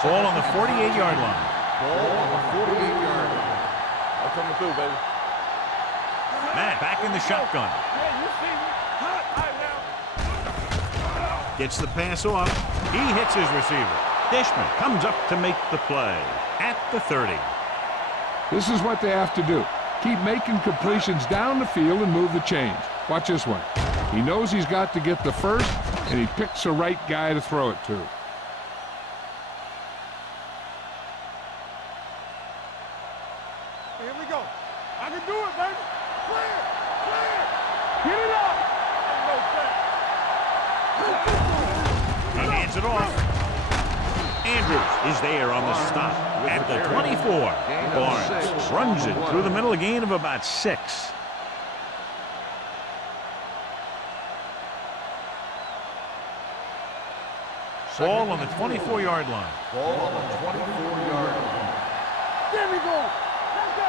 Ball on the 48-yard line. Ball on the 48-yard line. I'm coming through, baby. Matt back in the shotgun. Yeah, you see me. All right, now. Gets the pass off. He hits his receiver. Dishman comes up to make the play at the 30. This is what they have to do. Keep making completions down the field and move the chains. Watch this one. He knows he's got to get the first, and he picks the right guy to throw it to. Here we go. I can do it, baby. Clear. Clear. Get it up. Ain't no He hands it off. Andrews is there on the stop at the 24. Barnes runs it through the middle, a gain of about 6. Ball on the 24-yard line. Ball on the 24-yard line. There we go. Let's go.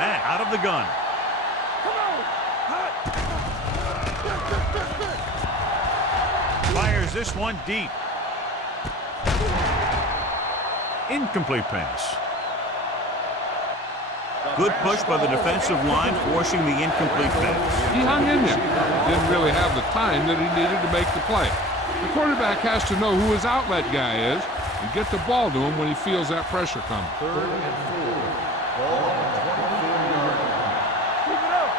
Matt out of the gun. Come on. Fires this one deep. Incomplete pass. Good push by the defensive line, forcing the incomplete pass. He hung in there. Didn't really have the time that he needed to make the play. The quarterback has to know who his outlet guy is and get the ball to him when he feels that pressure coming. 3rd and 4. Ball on the 24-yard line. Keep it up.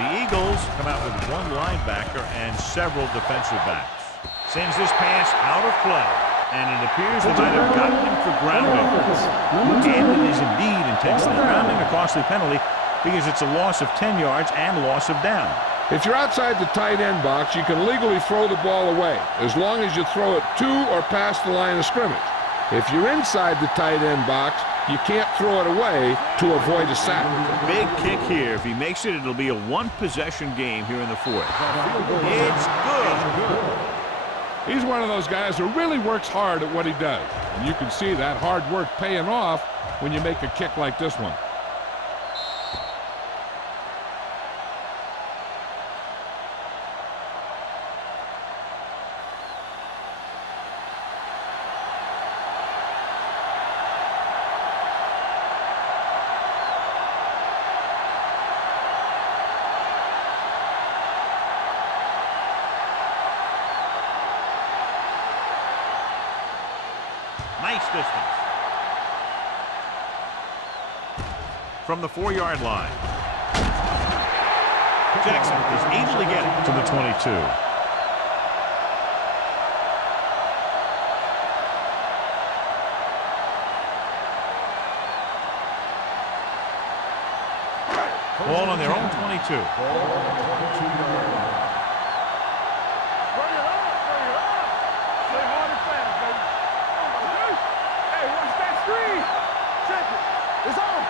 The Eagles come out with one linebacker and several defensive backs. Sends this pass out of play. And it appears they might have gotten him for grounding. And it is indeed intentional grounding, a costly penalty because it's a loss of 10 yards and loss of down. If you're outside the tight end box, you can legally throw the ball away as long as you throw it to or past the line of scrimmage. If you're inside the tight end box, you can't throw it away to avoid a sack. Big kick here. If he makes it, it'll be a one-possession game here in the 4th. It's good. He's one of those guys who really works hard at what he does. And you can see that hard work paying off when you make a kick like this one. Nice distance. From the 4-yard line. Jackson is able to get it to the 22. Ball on their own 22. Ball on the 22-yard line. Bring it up. Bring it up. Stay hard and fast, baby. Hey, watch that screen. Check it. It's on.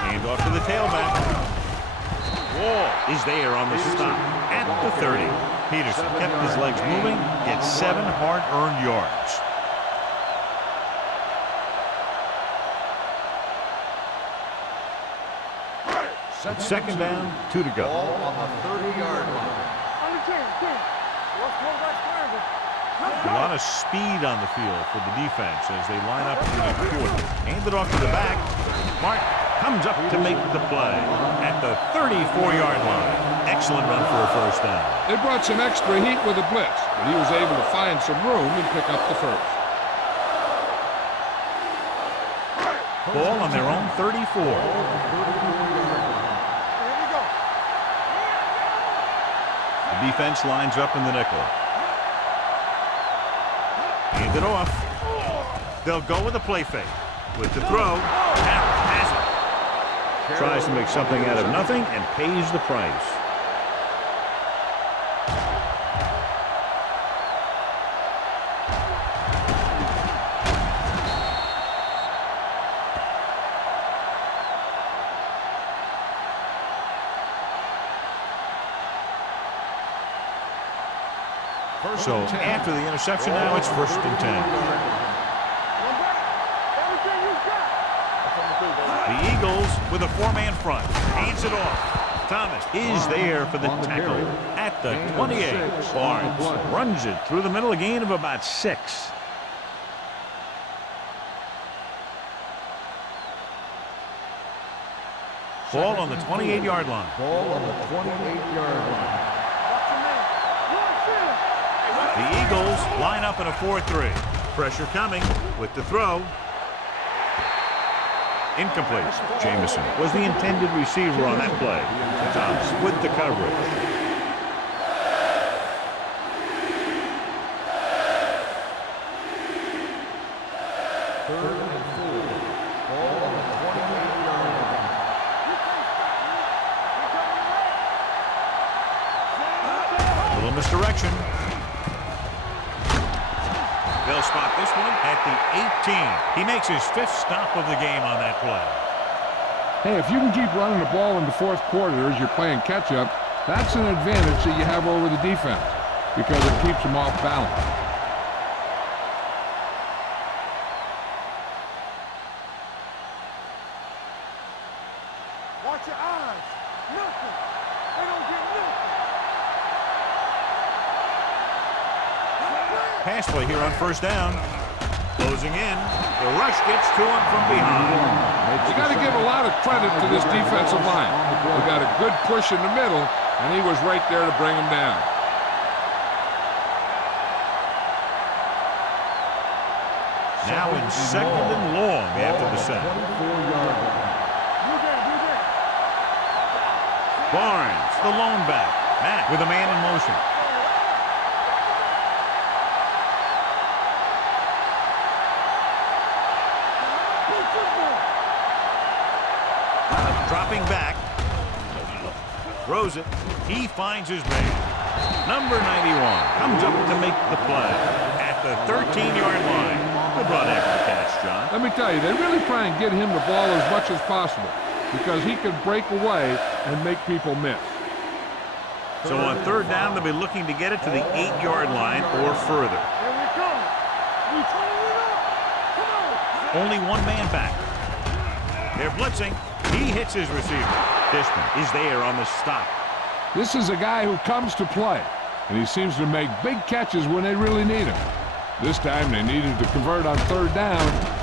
Hand off to the tailback. Wall is there on the stop at the 30. Peterson kept his legs moving, gets 7 hard-earned yards. It's second down, 2 to go. Ball on the 30-yard line. A lot of speed on the field for the defense as they line up in the quarter. Hand it off to the back. Mark comes up to make the play at the 34-yard line. Excellent run for a first down. They brought some extra heat with a blitz, but he was able to find some room and pick up the first. Ball on their own 34. The defense lines up in the nickel. Hand it off. They'll go with a play fake. With the throw, Harris has it. Tries to make something out of nothing and pays the price. So after the interception, now it's 1st and 10. The Eagles with a 4-man front. Hands it off. Thomas is there for the tackle at the 28. Barnes runs it through the middle, a gain of about 6. Ball on the 28-yard line. Ball on the 28-yard line. The Eagles line up in a 4-3. Pressure coming with the throw. Incomplete. Jamison was the intended receiver on that play. Thomas with the coverage. Third and 4. Ball on the 28-yard line. Little misdirection. They'll spot this one at the 18. He makes his 5th stop of the game on that play. Hey, if you can keep running the ball in the 4th quarter as you're playing catch-up, that's an advantage that you have over the defense because it keeps them off balance. Watch your eyes. Nothing. They don't get nothing. Pass play here on 1st down. Closing in. The rush gets to him from behind. You got to give a lot of credit to this defensive line. They got a good push in the middle, and he was right there to bring him down. Now in 2nd and long after the sack. Barnes, the lone back. Matt with a man in motion. Dropping back. Throws it. He finds his man. Number 91 comes up to make the play at the 13-yard line. Good run after the catch, John. Let me tell you, they really try and get him the ball as much as possible because he can break away and make people miss. So on 3rd down, they'll be looking to get it to the 8-yard line or further. Here we go. We turn it up. Come on. Only one man back. They're blitzing. He hits his receiver. Dishman is there on the stop. This is a guy who comes to play, and he seems to make big catches when they really need him. This time they needed to convert on 3rd down,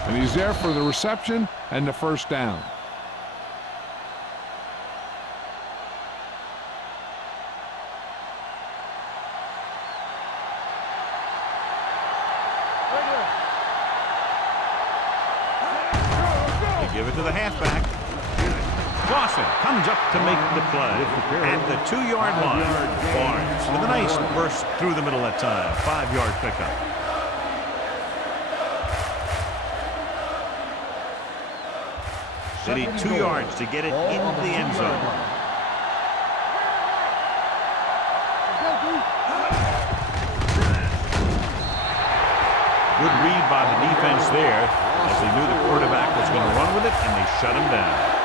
and he's there for the reception and the 1st down. They give it to the halfback. Clausen comes up to make the play at the 2-yard line. Barnes with a nice burst through the middle that time. 5-yard pickup. They need 2 yards to get it into the end zone. Good read by the defense there as they knew the quarterback was going to run with it, and they shut him down.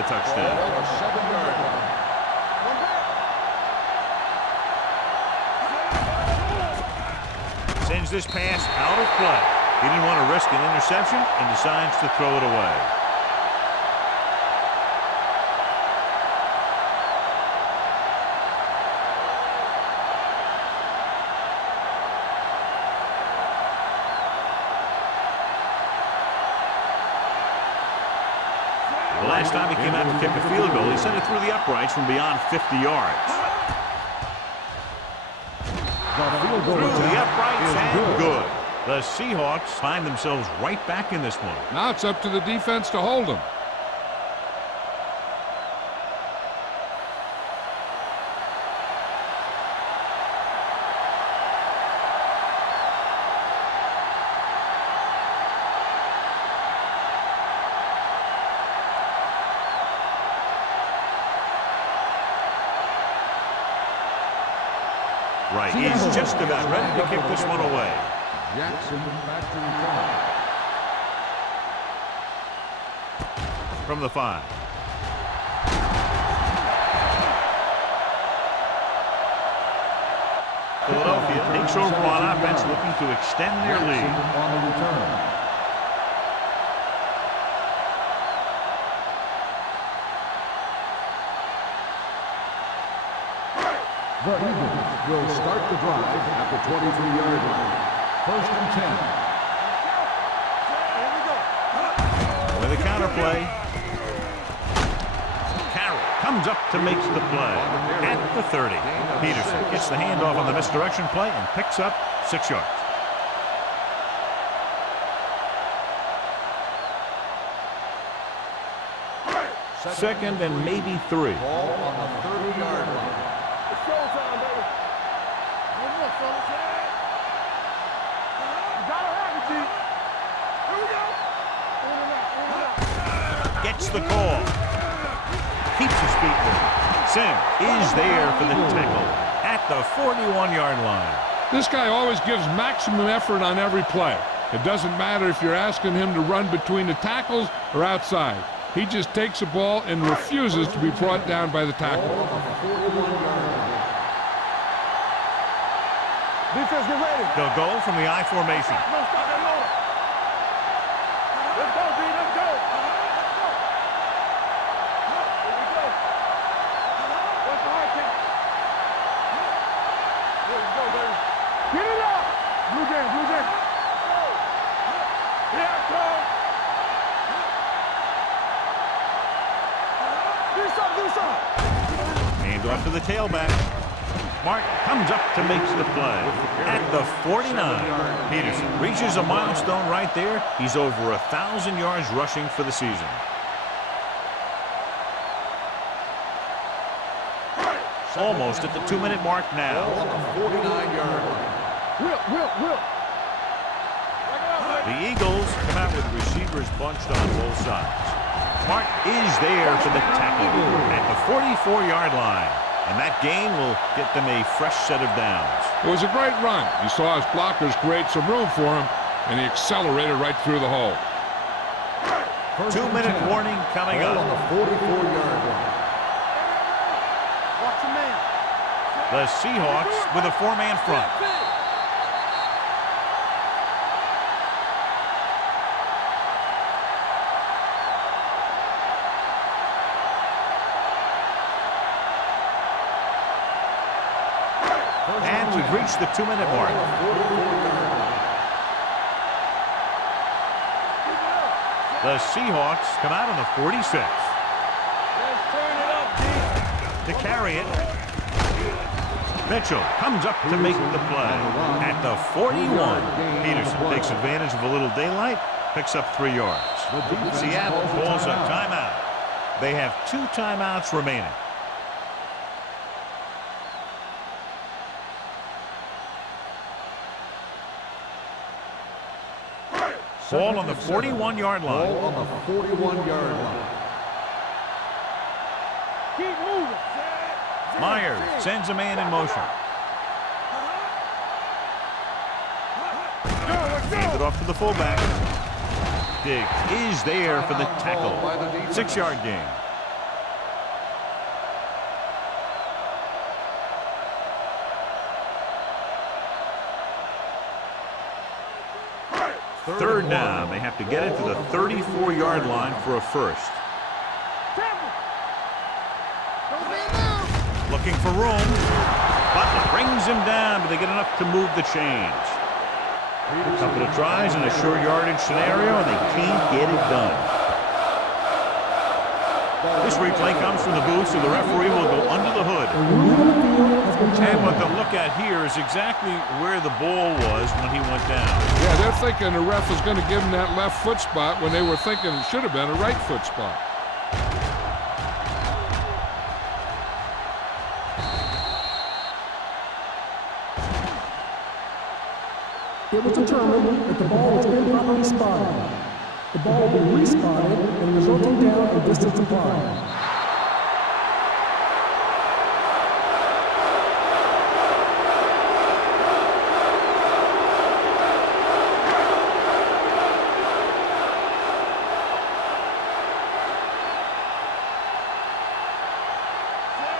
the touchdown. Ball on the 7-yard line. Sends this pass out of play. He didn't want to risk an interception and decides to throw it away. The last time he came out to kick a field goal, he sent it through the uprights from beyond 50 yards. Through the uprights and good. The Seahawks find themselves right back in this one. Now it's up to the defense to hold them. Right, he's just about ready to kick this one away. Jackson back to return. From the 5. Philadelphia takes over on offense, looking to extend their lead. On the return. The Eagles will start the drive at the 23-yard line. 1st and 10. With a counterplay. Carroll comes up to make the play at the 30. Peterson gets the handoff on the misdirection play and picks up 6 yards. Second and maybe 3. Ball on the 30-yard line. It's showtime, baby. Good luck, fellas. You gotta have it, G. Here we go. In and out. Gets the call. Keeps his feet moving. Sims is there for the tackle at the 41-yard line. This guy always gives maximum effort on every play. It doesn't matter if you're asking him to run between the tackles or outside. He just takes the ball and refuses to be brought down by the tackle. Defense, get ready. They'll go from the I formation. No, stop that motor. Let's go, B. Let's go. Here we go. What's the hard count? There we go, baby. Get it up. Blue game, blue game. Here I come. Do something. Hand off to the tailback. Martin comes up to make the play at the 49. Peterson reaches a milestone right there. He's over 1,000 yards rushing for the season. Almost at the 2-minute mark now. On the 49-yard line. Will. The Eagles come out with receivers bunched on both sides. Martin is there for the tackle at the 44-yard line. And that gain will get them a fresh set of downs. It was a great run. He saw his blockers create some room for him, and he accelerated right through the hole. 2-minute warning coming Ball up. on the 44-yard line. Watch your man. The Seahawks with a 4-man front. And we've reached the 2-minute mark. The Seahawks come out on the 46. Let's turn it up, D. To carry it. Mitchell comes up to make the play at the 41. Peterson takes advantage of a little daylight, picks up 3 yards. Seattle calls a timeout. They have 2 timeouts remaining. Ball on the 41-yard line. Ball on the 41-yard line. Keep moving. Myers sends a man in motion. Hands it off to the fullback. Diggs is there for the tackle. 6-yard gain. Third down. They have to get it to the 34-yard line for a first. Looking for room. Butler brings him down, but they get enough to move the chains. A couple of tries in a short yardage scenario, and they can't get it done. This replay comes from the booth, so the referee will go under the hood. And what they'll look at here is exactly where the ball was when he went down. Yeah, they're thinking the ref was going to give him that left foot spot when they were thinking it should have been a right foot spot. It was determined that the ball was improperly spotted. The ball will be respotted and resulting down and distance applied.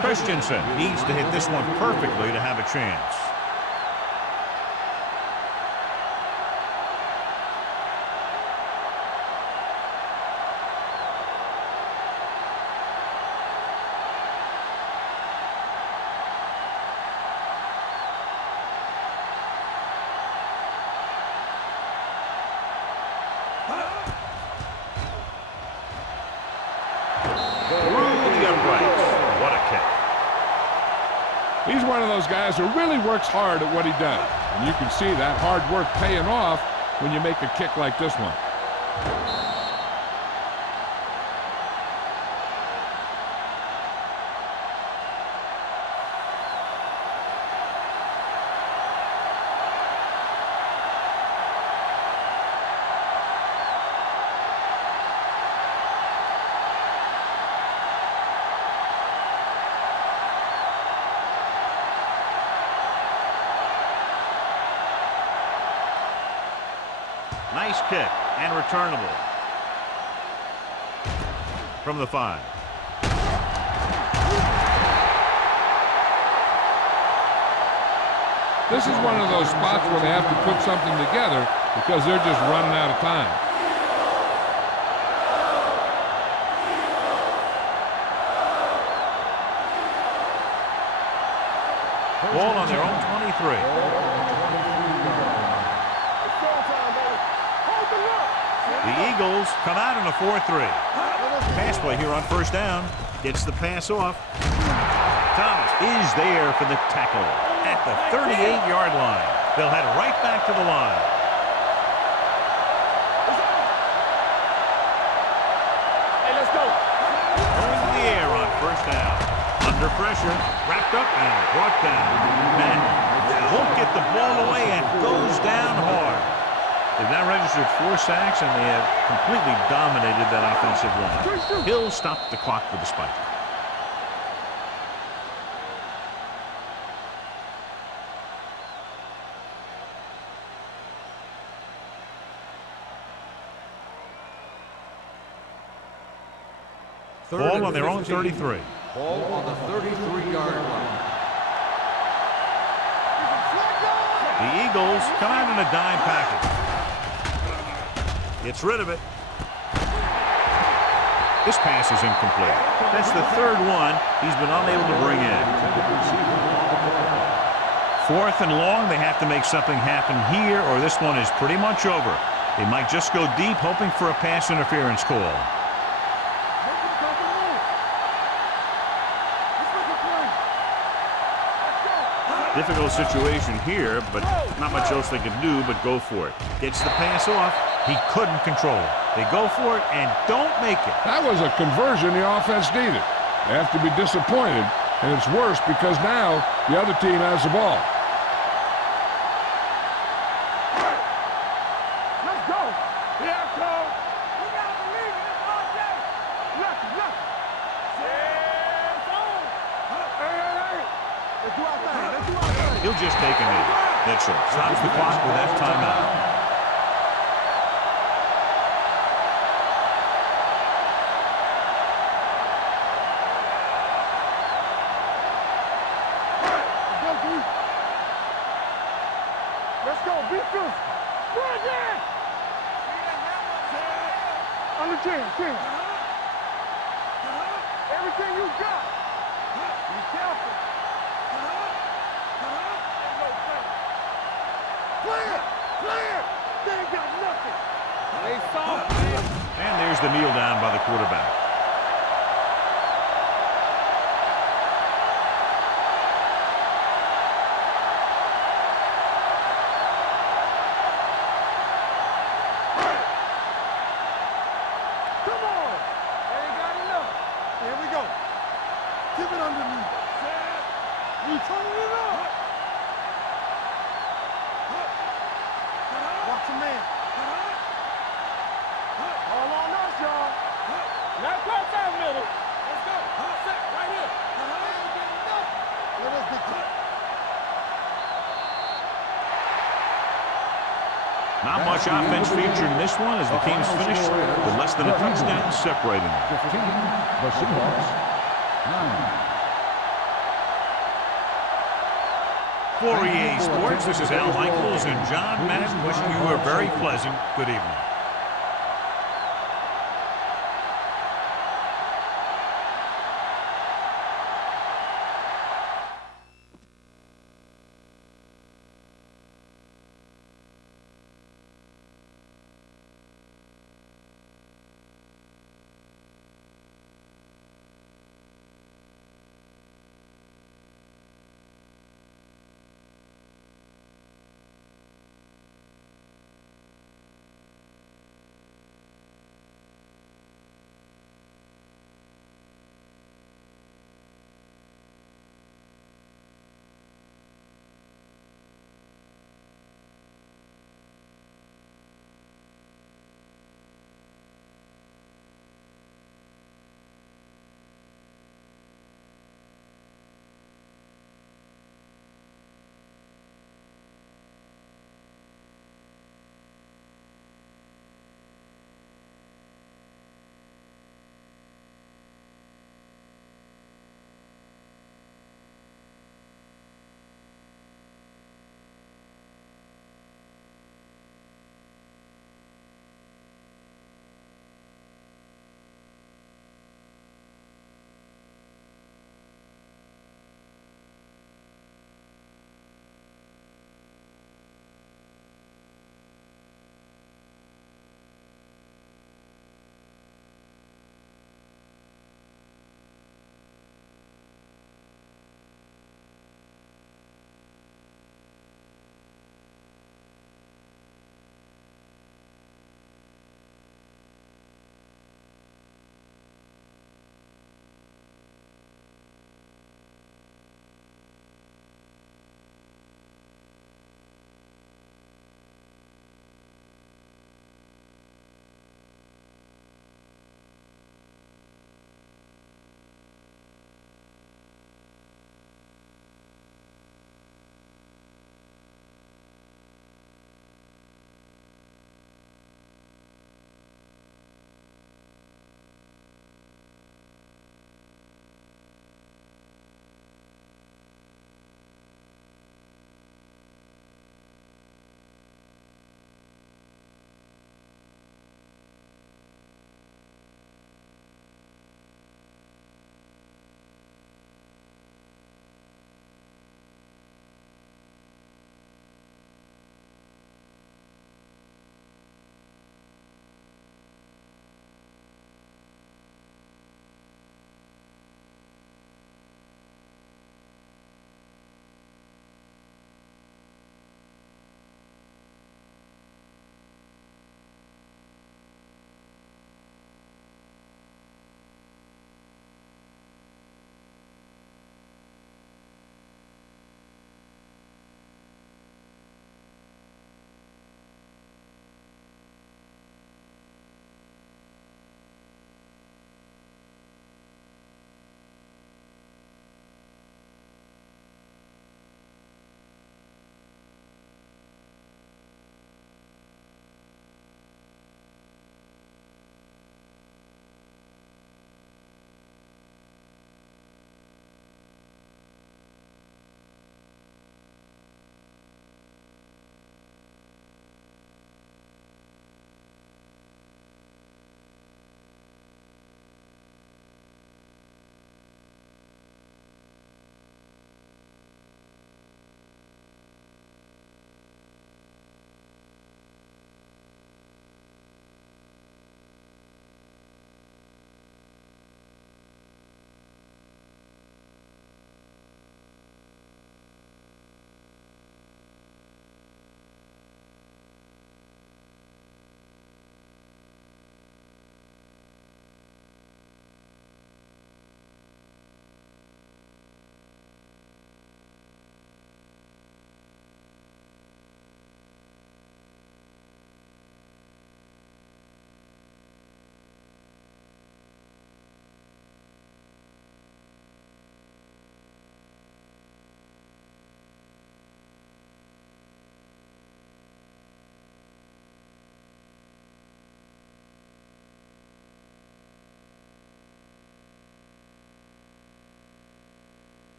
Christensen needs to hit this one perfectly to have a chance. He's one of those guys who really works hard at what he does. And you can see that hard work paying off when you make a kick like this one. Nice kick and returnable from the 5. This is one of those spots where they have to put something together because they're just running out of time. Ball on their own 23. The Eagles come out in a 4-3. Pass play here on first down. Gets the pass off. Thomas is there for the tackle at the 38-yard line. They'll head right back to the line. Hey, let's go. Going to the air on first down. Under pressure, wrapped up and brought down. Matt won't get the ball away and goes down hard. They've now registered 4 sacks, and they have completely dominated that offensive line. He'll stop the clock with a spike. Ball on their own 33. Ball on the 33-yard line. The Eagles come out in a dime package. Gets rid of it. This pass is incomplete. That's the third one he's been unable to bring in. 4th and long, they have to make something happen here, or this one is pretty much over. They might just go deep, hoping for a pass interference call. Difficult situation here, but not much else they can do but go for it. Gets the pass off. He couldn't control it. They go for it and don't make it. That was a conversion the offense needed. They have to be disappointed, and it's worse because now the other team has the ball. Let's go. Yeah, coach. We got to believe in this all day. Lucky. Hey. Let's do our thing. He'll just take a knee. That's it. Stops the clock with that timeout. Let's go. Be physical. Bring it. Under 10, 10. Everything you got. Be careful. Play it! Play it! They ain't got nothing. They soft, man. And there's the kneel down by the quarterback. Come on! They ain't got enough. Here we go. Keep it underneath. You turning it up. Watch your man. All on us, y'all. Not close out middle. Let's go. Set right here. They ain't getting nothing. Let us get to. Not much offense featured in this one as the teams finished with less than a touchdown separating them. 15, the Seahawks. 9. For EA Sports, this is Al Michaels and John Madden wishing you a very pleasant good evening.